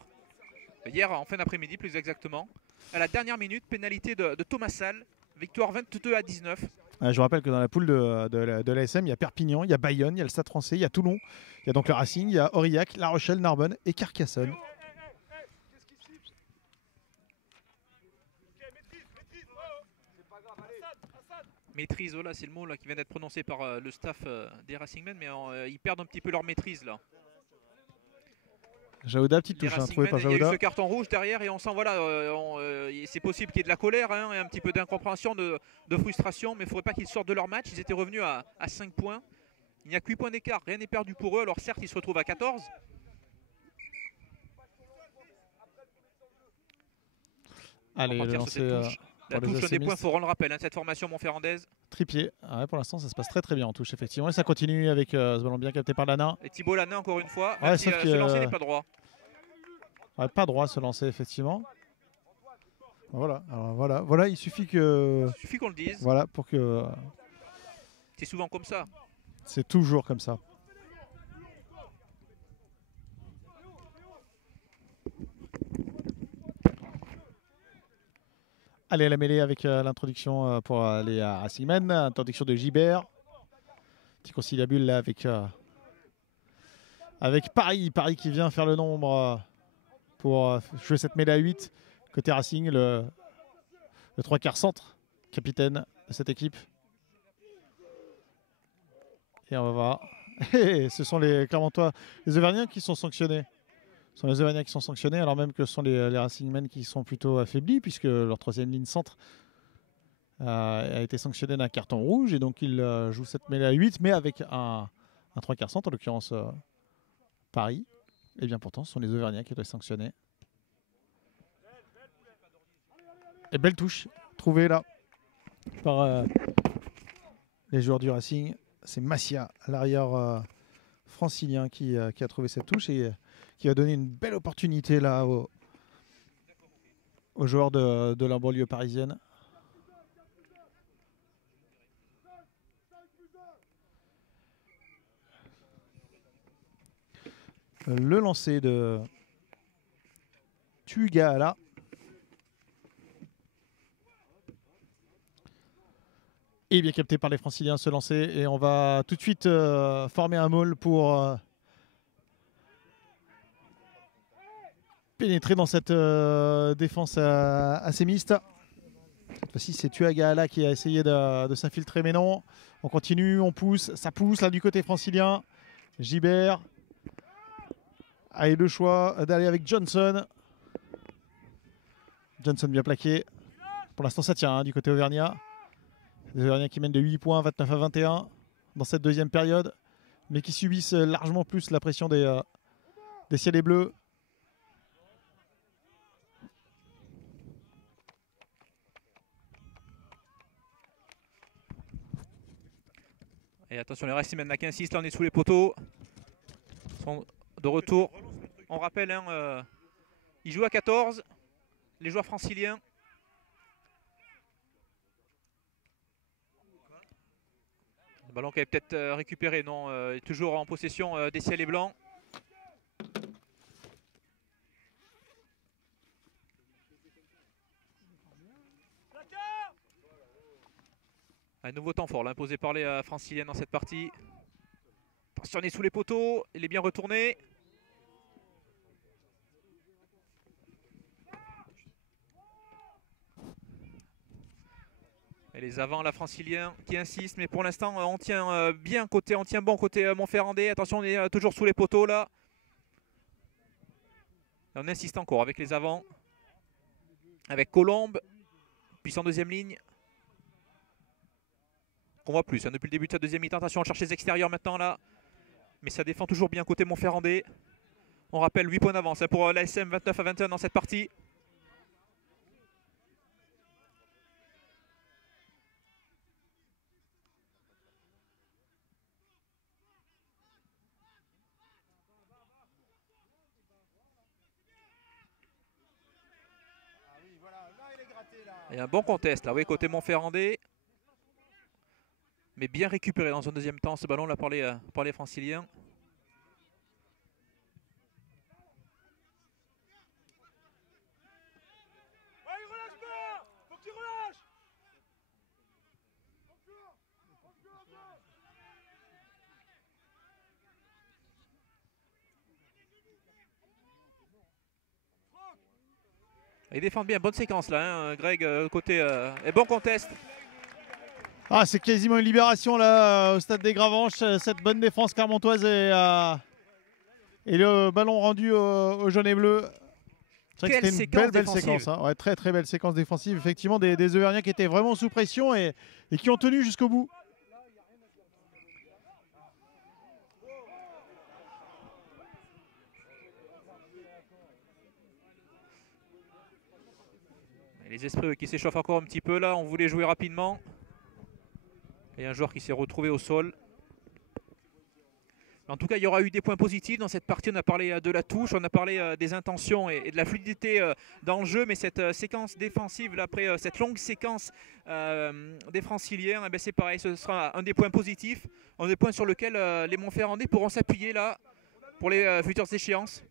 hier en fin d'après-midi plus exactement, à la dernière minute, pénalité de Thomas Salle, victoire 22-19. Je vous rappelle que dans la poule de l'ASM, il y a Perpignan, il y a Bayonne, il y a le Stade Français, il y a Toulon, il y a donc le Racing, il y a Aurillac, La Rochelle, Narbonne et Carcassonne. Maîtrise, voilà, c'est le mot là, qui vient d'être prononcé par le staff des Racingmen, mais ils perdent un petit peu leur maîtrise là. Jaouda, petite touche, trouvée par Il y a eu Jaouda. ce carton rouge derrière et on sent, voilà, c'est possible qu'il y ait de la colère hein, et un petit peu d'incompréhension, de frustration, mais il ne faudrait pas qu'ils sortent de leur match. Ils étaient revenus à 5 points. Il n'y a que 8 points d'écart, rien n'est perdu pour eux. Alors certes, ils se retrouvent à 14. Allez, le lancer. La touche des points, il faut rendre le rappel, hein, cette formation montferrandaise. Tripier. Ouais, pour l'instant, ça se passe très très bien en touche, effectivement. Et ça continue avec ce ballon bien capté par Lana. Et Thibault Lana, encore une fois, ouais, si, ce lancer n'est pas droit. Ouais, pas droit ce lancer, effectivement. Voilà, alors voilà, il suffit que. Il suffit qu'on le dise. Voilà, pour que. C'est souvent comme ça. C'est toujours comme ça. Allez, à la mêlée avec l'introduction pour les Racingmen. Introduction de Gibert. Petit conciliabule là avec Paris. Paris qui vient faire le nombre pour jouer cette mêlée à 8. Côté Racing, le 3/4 centre, capitaine de cette équipe. Et on va voir. Et ce sont les Clermontois, les Auvergnats qui sont sanctionnés. Ce sont les Auvergnats qui sont sanctionnés, alors même que ce sont les Racingmen qui sont plutôt affaiblis, puisque leur troisième ligne centre a été sanctionné d'un carton rouge. Et donc ils jouent cette mêlée à 8, mais avec un 3/4 centre, en l'occurrence Paris. Et bien pourtant, ce sont les Auvergnats qui doivent être sanctionnés. Et belle touche trouvée là par les joueurs du Racing. C'est Massia, l'arrière francilien qui a trouvé cette touche et qui a donné une belle opportunité là aux joueurs de la banlieue parisienne. Le lancer de Tugala. Et bien capté par les franciliens se lancer. Et on va tout de suite former un maul pour pénétrer dans cette défense assez mixte. Cette fois-ci, c'est Tuagala qui a essayé de s'infiltrer, mais non. On continue, on pousse. Ça pousse là du côté francilien. Gibert a eu le choix d'aller avec Johnson. Johnson bien plaqué. Pour l'instant, ça tient du côté auvergnat. Les Auvergnats qui mènent de 8 points, 29-21 dans cette deuxième période, mais qui subissent largement plus la pression des ciels et bleus. Et attention, les Racingmen n'a qu'insiste, là on est sous les poteaux. Ils sont de retour. On rappelle, hein, ils jouent à 14, les joueurs franciliens. Le ballon qui avait peut-être récupéré, non, toujours en possession des ciels et blancs. Un nouveau temps fort, imposé par les franciliens dans cette partie. Attention, on est sous les poteaux, il est bien retourné. Et les avants, la francilien qui insiste, mais pour l'instant on tient bien côté, on tient bon côté Montferrandais. Attention, on est toujours sous les poteaux là. Et on insiste encore avec les avants, avec Colombe, puis en deuxième ligne. On voit plus hein, depuis le début de sa deuxième mi-temps. Attention, on cherche les extérieurs maintenant là, mais ça défend toujours bien côté Montferrandais. On rappelle 8 points d'avance hein, pour l'ASM, 29-21 dans cette partie. Et un bon contest là, oui, côté Montferrandais. Mais bien récupéré dans un deuxième temps ce ballon là par les Franciliens. Ils défendent bien, bonne séquence là, hein, Greg, côté et bon contest. Ah, c'est quasiment une libération là au stade des Gravenches, cette bonne défense clermontoise et le ballon rendu au jaune et bleu. C'est vrai que c'était une belle séquence. Hein. Ouais, très belle séquence défensive. Effectivement, des Auvergnats qui étaient vraiment sous pression et qui ont tenu jusqu'au bout. Les esprits qui s'échauffent encore un petit peu là, on voulait jouer rapidement. Et un joueur qui s'est retrouvé au sol. En tout cas, il y aura eu des points positifs dans cette partie. On a parlé de la touche, on a parlé des intentions et de la fluidité dans le jeu. Mais cette séquence défensive, là, après cette longue séquence des Franciliens, eh c'est pareil, ce sera un des points positifs. Un des points sur lesquels les Montferrandais pourront s'appuyer là pour les futures échéances.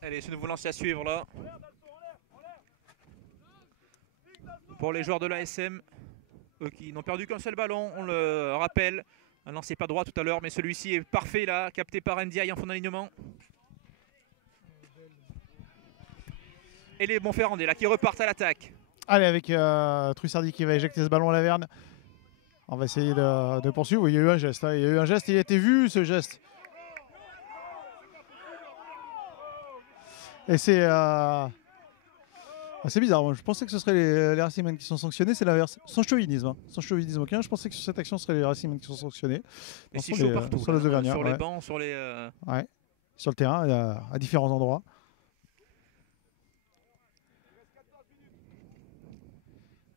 Allez, ce nouveau lancer à suivre là. Pour les joueurs de l'ASM, eux qui n'ont perdu qu'un seul ballon, on le rappelle. Un lancer pas droit tout à l'heure, mais celui-ci est parfait là, capté par Ndiaye en fond d'alignement. Et les Montferrandais là qui repartent à l'attaque. Allez, avec Trussardi qui va éjecter ce ballon à Laverne. On va essayer de poursuivre. Oui, il y a eu un geste. Hein. Il y a eu un geste, il a été vu ce geste. Et c'est bizarre. Moi, je pensais que ce serait les Racingmen qui sont sanctionnés. C'est l'inverse. Sans chauvinisme. Hein. Sans chauvinisme aucun. Je pensais que sur cette action, ce serait les Racingmen qui sont sanctionnés. Mais c'est chaud partout. Sur les Auvergnats. Sur les bancs, sur les... Ouais. Sur le terrain, à différents endroits.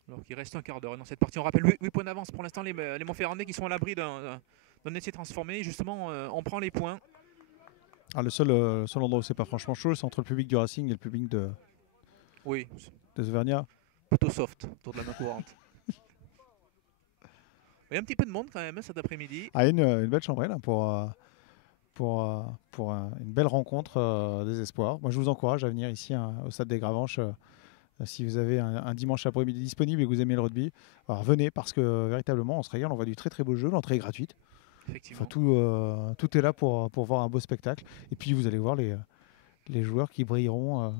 Alors qu'il reste un quart d'heure dans cette partie. On rappelle 8 points d'avance pour l'instant. Les Montferrandais qui sont à l'abri d'un essai transformé. Justement, on prend les points. Ah, le seul endroit où c'est pas franchement chaud, c'est entre le public du Racing et le public des Auvergnats. Plutôt soft, autour de la main courante. Il y a un petit peu de monde quand même cet après-midi. Ah, une belle chambrelle hein, pour une belle rencontre des espoirs. Moi, je vous encourage à venir ici au stade des Gravenches si vous avez un dimanche après-midi disponible et que vous aimez le rugby. Alors venez parce que véritablement, on se régale, on voit du très beau jeu, l'entrée est gratuite. Enfin, tout est là pour voir un beau spectacle. Et puis vous allez voir les joueurs qui brilleront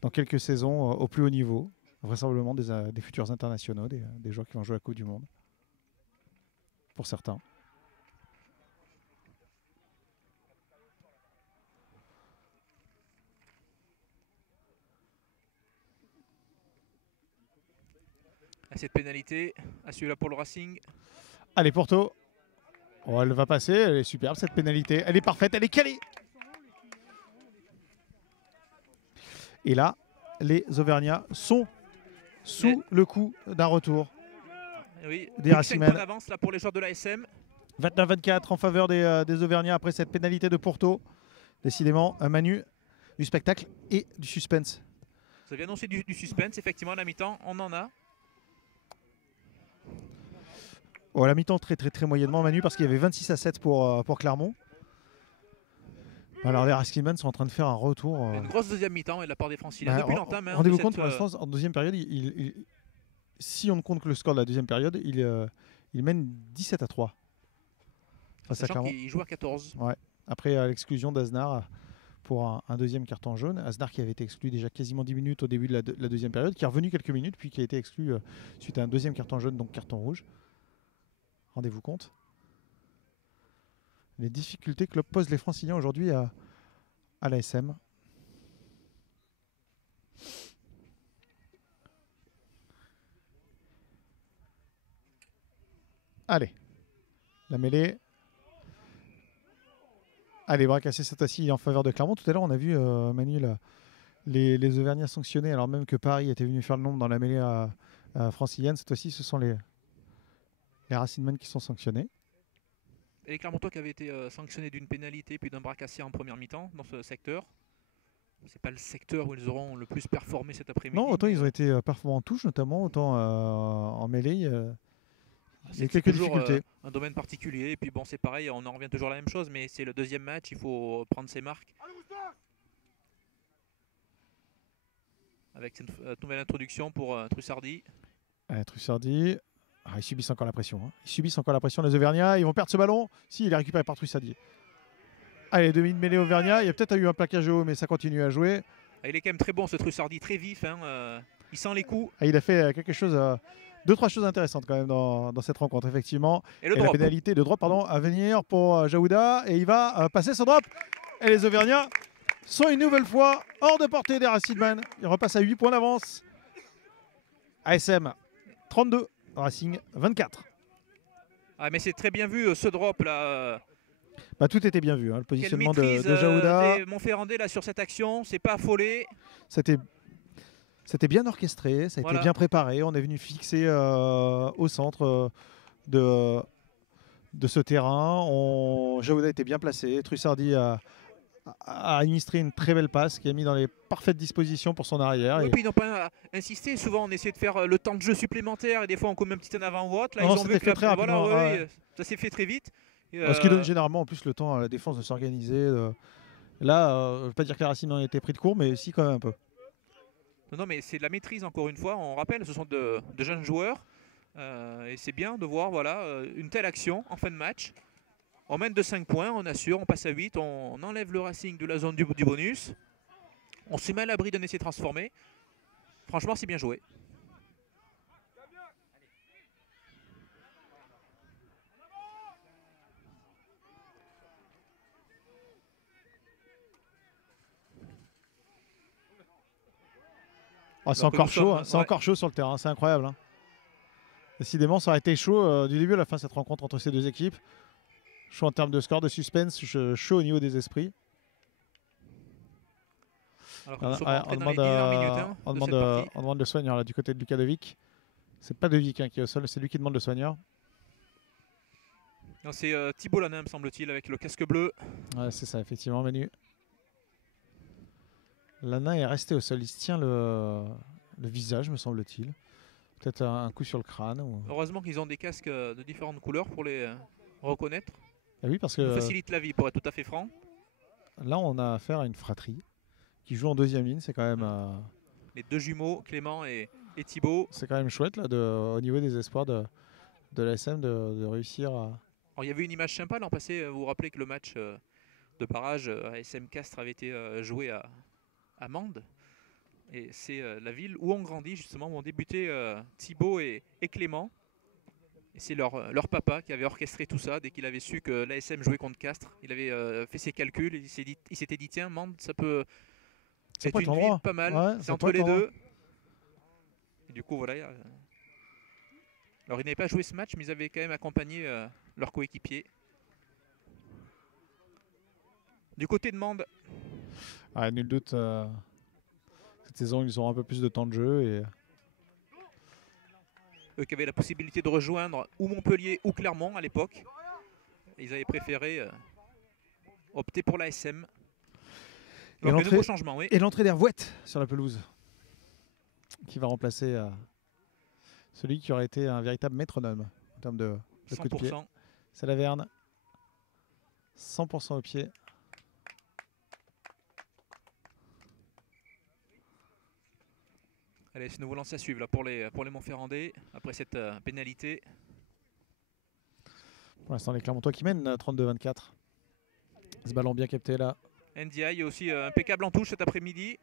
dans quelques saisons au plus haut niveau. Vraisemblablement des futurs internationaux, des joueurs qui vont jouer à la Coupe du Monde. Pour certains. Cette pénalité, à celui-là pour le Racing. Allez, Porto. Oh, elle va passer, elle est superbe cette pénalité. Elle est parfaite, elle est calée. Et là, les Auvergnats sont sous le coup d'un retour. Oui, des Racingmen. On avance là pour les joueurs de l'ASM. 29-24 en faveur des Auvergnats après cette pénalité de Porto. Décidément, un Manu, du spectacle et du suspense. Ça vient annoncer du suspense, effectivement, à la mi-temps, on en a. Oh, à la mi-temps, très moyennement, Manu, parce qu'il y avait 26-7 pour Clermont. Alors, les Racingmen sont en train de faire un retour. Une grosse deuxième mi-temps de la part des Franciliens. Depuis longtemps, rendez-vous compte, pour l'instant, en deuxième période, si on ne compte que le score de la deuxième période, il mène 17-3. Sachant qu'il joue à 14. Ouais. Après l'exclusion d'Aznar pour un deuxième carton jaune. Aznar qui avait été exclu déjà quasiment 10 minutes au début de la deuxième période, qui est revenu quelques minutes, puis qui a été exclu suite à un deuxième carton jaune, donc carton rouge. Rendez-vous compte. les difficultés que posent les Franciliens aujourd'hui à l'ASM. Allez, la mêlée. Allez, bras cassés cette fois-ci en faveur de Clermont. Tout à l'heure, on a vu Manu les Auvergnats sanctionnés, alors même que Paris était venu faire le nombre dans la mêlée francilienne. Cette fois-ci, ce sont les Racingmen qui sont sanctionnés. Et les Clermontois qui avaient été sanctionnés d'une pénalité puis d'un bras cassé en première mi-temps dans ce secteur. C'est pas le secteur où ils auront le plus performé cet après-midi. Non, autant ils ont été performants en touche, notamment, autant en mêlée. Il y a quelques difficultés. Un domaine particulier. Et puis bon, c'est pareil, on en revient toujours à la même chose, mais c'est le deuxième match, il faut prendre ses marques. Avec cette nouvelle introduction pour Trussardi. Trussardi, ils subissent encore la pression. Hein. Ils subissent encore la pression, les Auvergnats. Ils vont perdre ce ballon. Si, il est récupéré par Trussardi. Allez, demi de mêlée Auvergnat. Il y a peut-être eu un plaquage haut, mais ça continue à jouer. Il est quand même très bon ce Trussardi, très vif. Hein. Il sent les coups. Il a fait quelque chose, 2-3 choses intéressantes quand même dans cette rencontre, effectivement. Et le la pénalité de drop à venir pour Jaouda. Et il va passer son drop. Et les Auvergnats sont une nouvelle fois hors de portée des Racingmen. Ils repassent à 8 points d'avance. ASM 32, Racing 24. Ah, mais c'est très bien vu ce drop là. Tout était bien vu, hein, le positionnement de Jaouda. Jaouda. Montferrandais là sur cette action, c'est pas affolé. C'était bien orchestré, ça a été bien préparé. On est venu fixer au centre de ce terrain. Jaouda était bien placé. Trussardi a administré une très belle passe qui a mis dans les parfaites dispositions pour son arrière. Oui, puis ils n'ont pas insisté. Souvent, on essaie de faire le temps de jeu supplémentaire et des fois, on commet un petit en avant-vote. Là, non, ils ont vu que très rapidement. ça s'est fait très vite. Ce qui donne généralement en plus le temps à la défense de s'organiser. Là, je ne veux pas dire que les Racing ont été pris de court, mais si, quand même un peu. Non, mais c'est de la maîtrise, encore une fois. On rappelle, ce sont de jeunes joueurs. Et c'est bien de voir une telle action en fin de match. On mène de 5 points, on assure, on passe à 8. On enlève le Racing de la zone du bonus. On se met à l'abri d'un essai transformé. Franchement, c'est bien joué. C'est encore chaud, c'est encore chaud sur le terrain, c'est incroyable. Hein. Décidément, ça aurait été chaud du début à la fin, cette rencontre entre ces deux équipes. Chaud en termes de score, de suspense, chaud au niveau des esprits. On demande le soigneur là, du côté de Lucas Devic. C'est pas Devic qui est au sol, c'est lui qui demande le soigneur. C'est Thibault Lanin, me semble-t-il, avec le casque bleu. Ouais, c'est ça, effectivement, Manu. Lanin est resté au sol, il se tient le visage, me semble-t-il. Peut-être un coup sur le crâne. Heureusement qu'ils ont des casques de différentes couleurs pour les reconnaître. Ah oui, parce que ça facilite la vie, pour être tout à fait franc. Là, on a affaire à une fratrie qui joue en deuxième ligne. C'est quand même... Les deux jumeaux, Clément et Thibault. C'est quand même chouette là, au niveau des espoirs de l'ASM de réussir à... Alors, il y avait une image sympa l'an passé. Vous vous rappelez que le match de barrage ASM Castres avait été joué à Mende. Et c'est la ville où on grandit, justement, où ont débuté Thibault et Clément. Et c'est leur papa qui avait orchestré tout ça. Dès qu'il avait su que l'ASM jouait contre Castres, il avait fait ses calculs. Il s'était dit, tiens, Mende, ça peut être une ville pas mal. Ouais, c'est entre les deux. Et du coup, voilà. Alors, ils n'avaient pas joué ce match, mais ils avaient quand même accompagné leur coéquipier. Du côté de Mende. Nul doute. Cette saison, ils ont un peu plus de temps de jeu. Et... Eux qui avaient la possibilité de rejoindre ou Montpellier ou Clermont à l'époque. Ils avaient préféré opter pour l'ASM. Et l'entrée d'Hervouette sur la pelouse. Qui va remplacer celui qui aurait été un véritable métronome en termes de coup de pied. C'est la Verne. 100% au pied. Allez, c'est nouveau lancé à suivre là, pour les Montferrandais après cette pénalité. Pour l'instant, les Clermontois qui mènent 32-24. Ce ballon bien capté là. NDI est aussi impeccable en touche cet après-midi.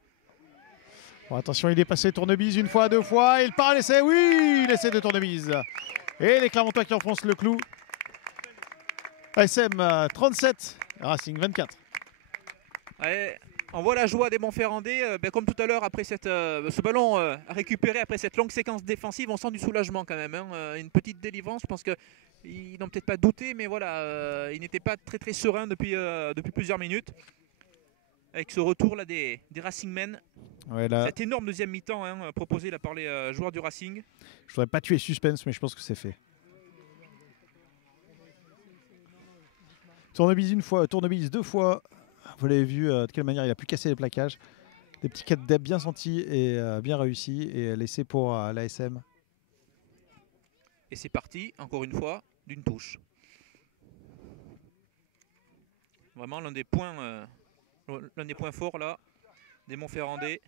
Bon, attention, il est passé tournemise une fois, deux fois. Il part à l'essai. Oui, l'essai de tournemise. Et les Clermontois qui enfoncent le clou. ASM 37, Racing 24. Ouais, on voit la joie des Montferrandais, comme tout à l'heure, après ce ballon récupéré après cette longue séquence défensive, on sent du soulagement quand même. Hein, une petite délivrance, je pense qu'ils n'ont peut-être pas douté, mais voilà, ils n'étaient pas très très sereins depuis plusieurs minutes. Avec ce retour là des Racingmen. Ouais, là, Cette énorme deuxième mi-temps proposée là, par les joueurs du Racing. je voudrais pas tuer suspense, mais je pense que c'est fait. Tournevis une fois, tournevis deux fois. Vous l'avez vu de quelle manière il a pu casser les plaquages. Des petits 4 dep bien sentis et bien réussis et laissés pour l'ASM. Et c'est parti, encore une fois, d'une touche. Vraiment l'un des points forts là des Montferrandais.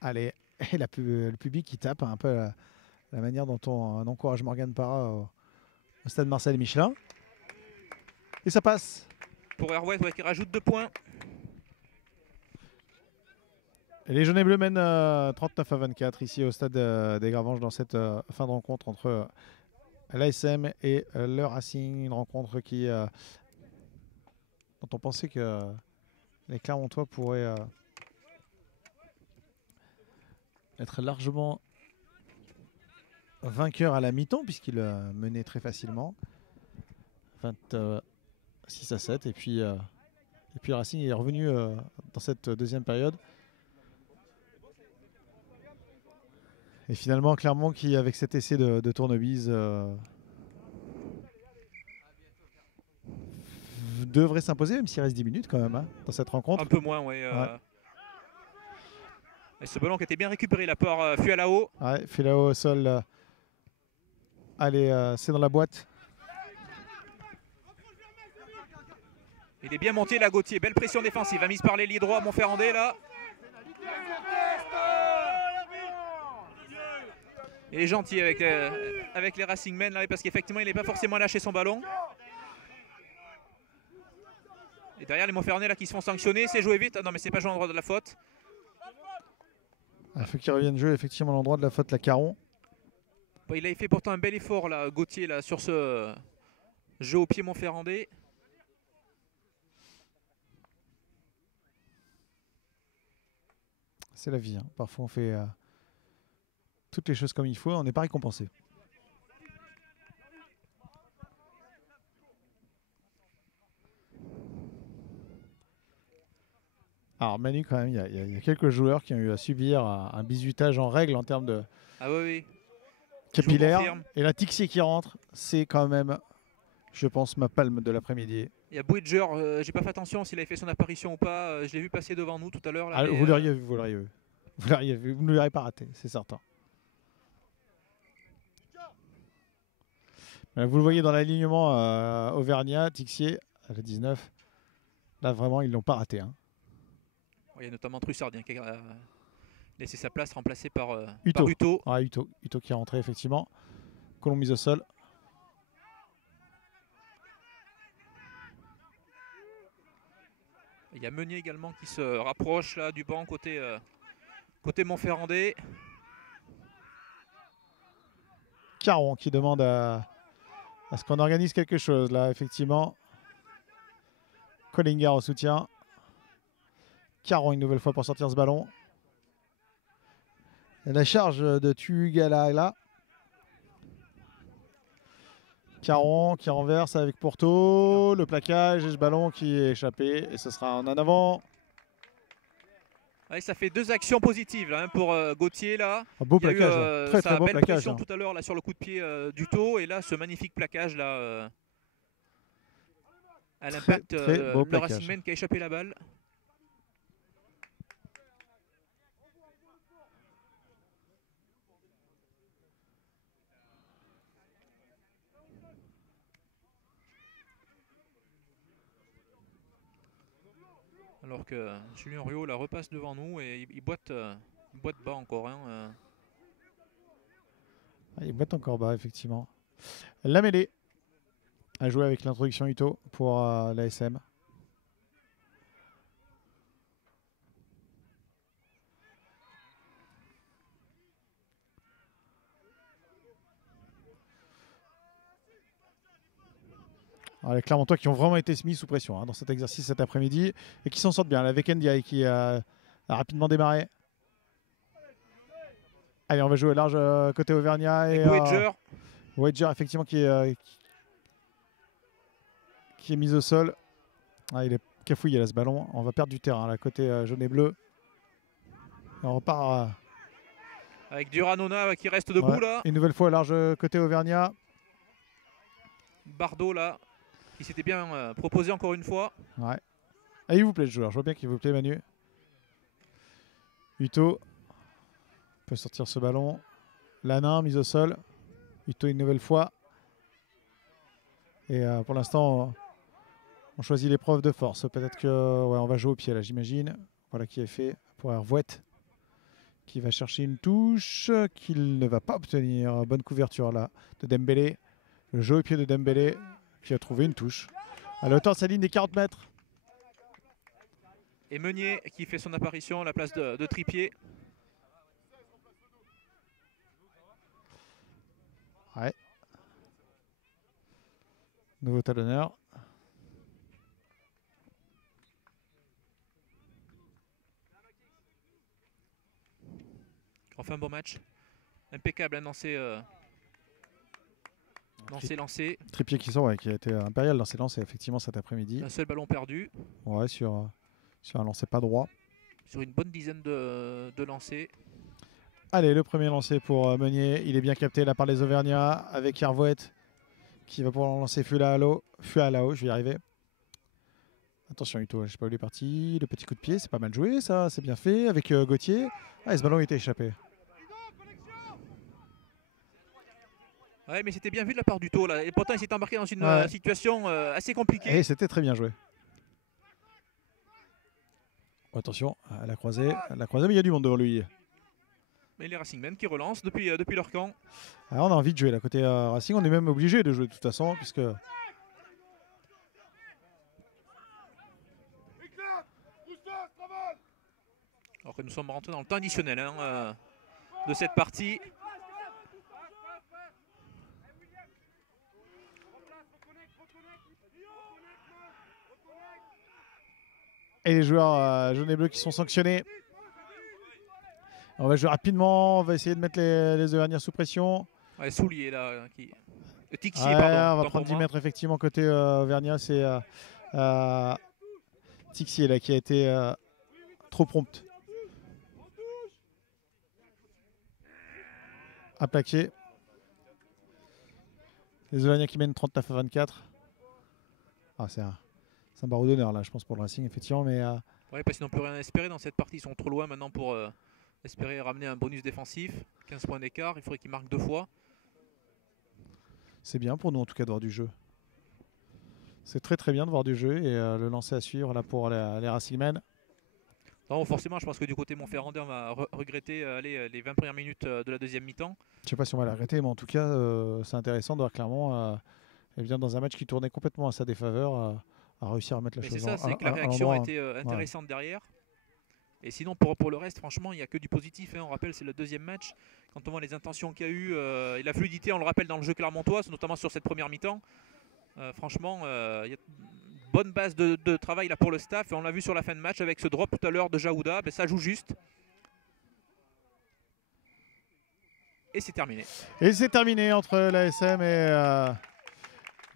Allez, et le public qui tape un peu la manière dont on encourage Morgan Parra au stade Marcel Michelin. Et ça passe. Pour Herway qui rajoute 2 points. Et les Jaunes et Bleus mènent 39 à 24 ici au stade des Gravenges dans cette fin de rencontre entre l'ASM et le Racing. Une rencontre dont on pensait que les Clermontois pourraient être largement vainqueurs à la mi-temps puisqu'ils menaient très facilement. 26 à 7 et puis le Racing est revenu dans cette deuxième période. Et finalement Clermont qui avec cet essai de tournevis devrait s'imposer même s'il reste 10 minutes quand même hein, dans cette rencontre. Un peu moins, oui. Et ce ballon qui était bien récupéré là par Fualao. Ouais, Fualao au sol. Allez, c'est dans la boîte. Il est bien monté là, Gauthier. Belle pression défensive. Mise par l'ailier droit Montferrandais là. Il est gentil avec les Racingmen là, parce qu'effectivement il n'est pas forcément lâché son ballon. Et derrière les Montferrandais là qui se font sanctionner, c'est joué vite. Ah non mais c'est pas joué à l'endroit de la faute. Il faut qu'il revienne jouer effectivement à l'endroit de la faute la Caron. Bon, il avait fait pourtant un bel effort là, Gauthier là, sur ce jeu au pied Montferrandais. C'est la vie. Hein. Parfois on fait toutes les choses comme il faut, on n'est pas récompensé. Alors Manu quand même, il y a quelques joueurs qui ont eu à subir un bizutage en règle en termes de capillaire. Et la Tixier qui rentre, c'est quand même, je pense, ma palme de l'après-midi. Il y a Bridger, j'ai pas fait attention s'il avait fait son apparition ou pas. Je l'ai vu passer devant nous tout à l'heure. Vous l'auriez vu, vous ne l'aurez pas raté, c'est certain. Vous le voyez dans l'alignement Auvergnat, Tixier à la 19. Là vraiment ils l'ont pas raté. Hein. Il y a notamment Trussard qui a laissé sa place, remplacé par Uto. Uto. Ah, Uto qui est rentré effectivement. Colomb mise au sol. Il y a Meunier également qui se rapproche là du banc côté Montferrandais. Caron qui demande à ce qu'on organise quelque chose là effectivement. Collinger au soutien. Caron une nouvelle fois pour sortir ce ballon. Et la charge de Tuugala est là. Caron qui renverse avec Porto. Le plaquage et ce ballon qui est échappé. Et ce sera en avant. Ouais, ça fait 2 actions positives là, pour Gauthier. Là. Un beau plaquage. Très beau belle plaquage. Pression tout à l'heure là, sur le coup de pied d'Uto. Et là, ce magnifique plaquage là, à l'impact. Le Racingmen qui a échappé la balle. Alors que Julien Riot la repasse devant nous et il boite bas encore. Hein. Il boite encore bas, effectivement. La mêlée à jouer avec l'introduction Ito pour l'ASM. Les Clermontois qui ont vraiment été mis sous pression dans cet exercice cet après-midi et qui s'en sortent bien. La Vekendia qui a rapidement démarré. Allez, on va jouer large côté Auvergnat. Et Wedger, effectivement, qui est mis au sol. Il est cafouillé là, ce ballon. On va perdre du terrain, là, côté jaune et bleu. Et on repart. Avec Duranona qui reste debout, là. Une nouvelle fois, large côté Auvergnat. Bardot, là, qui s'était bien proposé encore une fois. Ouais. Ah, il vous plaît, le joueur. Je vois bien qu'il vous plaît, Manu. Uto peut sortir ce ballon. Lanin, mise au sol. Uto une nouvelle fois. Et pour l'instant, on choisit l'épreuve de force. Peut-être que on va jouer au pied là, j'imagine. Voilà qui est fait pour Hervouet, qui va chercher une touche qu'il ne va pas obtenir. Bonne couverture là de Dembélé. Le jeu au pied de Dembélé qui a trouvé une touche à la hauteur de sa ligne des 40 mètres. Et Meunier qui fait son apparition à la place de Trippier. Ouais. Nouveau talonneur. On fait un bon match. Impeccable, un lancé lancé. Trippier qui sort, qui a été impérial dans ses lancers effectivement cet après-midi. Un seul ballon perdu. Ouais, sur un lancer pas droit. Sur une bonne dizaine de lancers. Allez, le premier lancé pour Meunier. Il est bien capté là par les Auvergnats avec Hervouet qui va pouvoir lancer Fuala-Lao, je vais y arriver. Attention Uto, je ne sais pas où il est parti. Le petit coup de pied, c'est pas mal joué ça, c'est bien fait avec Gauthier. Ah, ce ballon était échappé. Ouais, mais c'était bien vu de la part d'Uto là. Et pourtant il s'est embarqué dans une situation assez compliquée. Et c'était très bien joué. Attention, à la croisée, mais il y a du monde devant lui. Mais les Racingmen qui relancent depuis leur camp. Alors on a envie de jouer là côté Racing, on est même obligé de jouer de toute façon puisque alors que nous sommes rentrés dans le temps additionnel de cette partie. Et les joueurs jaunes et bleus qui sont sanctionnés. On va jouer rapidement, on va essayer de mettre les Auvergnats sous pression. Ouais, Soulier là. Tixier, pardon. On va prendre 10 mètres effectivement côté Auvergnat. C'est Tixier là qui a été trop prompt. À plaquer. Les Auvergnats qui mènent 39 à 24. Ah, c'est un barreau d'honneur là, je pense, pour le Racing, effectivement. Mais ouais, parce qu'ils n'ont plus rien à espérer dans cette partie. Ils sont trop loin maintenant pour espérer ramener un bonus défensif. 15 points d'écart, il faudrait qu'ils marquent 2 fois. C'est bien pour nous en tout cas de voir du jeu. C'est très très bien de voir du jeu et le lancer à suivre là pour les Racingmen. Non, forcément, je pense que du côté Montferrandais, on va regretter les 20 premières minutes de la deuxième mi-temps. Je ne sais pas si on va les regretter, mais en tout cas, c'est intéressant de voir clairement dans un match qui tournait complètement à sa défaveur, à réussir à mettre la chose en. C'est ça, c'est que la réaction a été intéressante derrière. Et sinon, pour le reste, franchement, il n'y a que du positif. On rappelle, c'est le deuxième match. Quand on voit les intentions qu'il y a eu et la fluidité, on le rappelle, dans le jeu clermontois, notamment sur cette première mi-temps. Franchement, il y a une bonne base de travail là pour le staff. Et on l'a vu sur la fin de match avec ce drop tout à l'heure de Jaouda. Ça joue juste. Et c'est terminé. Et c'est terminé entre l'ASM et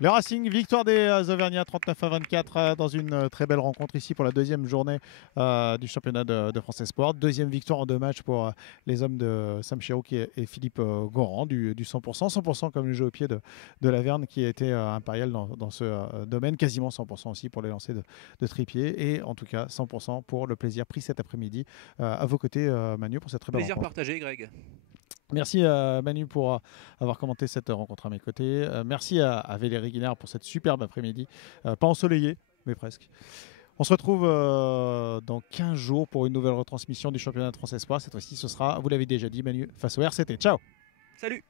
le Racing. Victoire des Auvergnats 39 à 24 dans une très belle rencontre ici pour la deuxième journée du championnat de France Espoir. Deuxième victoire en 2 matchs pour les hommes de Sam Cherokee et Philippe Goran du 100%. 100% comme le jeu au pied de Laverne qui a été impérial dans ce domaine. Quasiment 100% aussi pour les lancers de Trippier. Et en tout cas 100% pour le plaisir pris cet après-midi à vos côtés, Manu, pour cette très belle rencontre. Plaisir partagé, Greg. Merci Manu pour avoir commenté cette rencontre à mes côtés. Merci à Valérie Guinard pour cette superbe après-midi. Pas ensoleillé, mais presque. On se retrouve dans 15 jours pour une nouvelle retransmission du championnat de France Espoir. Cette fois-ci, ce sera, vous l'avez déjà dit Manu, face au RCT. Ciao. Salut.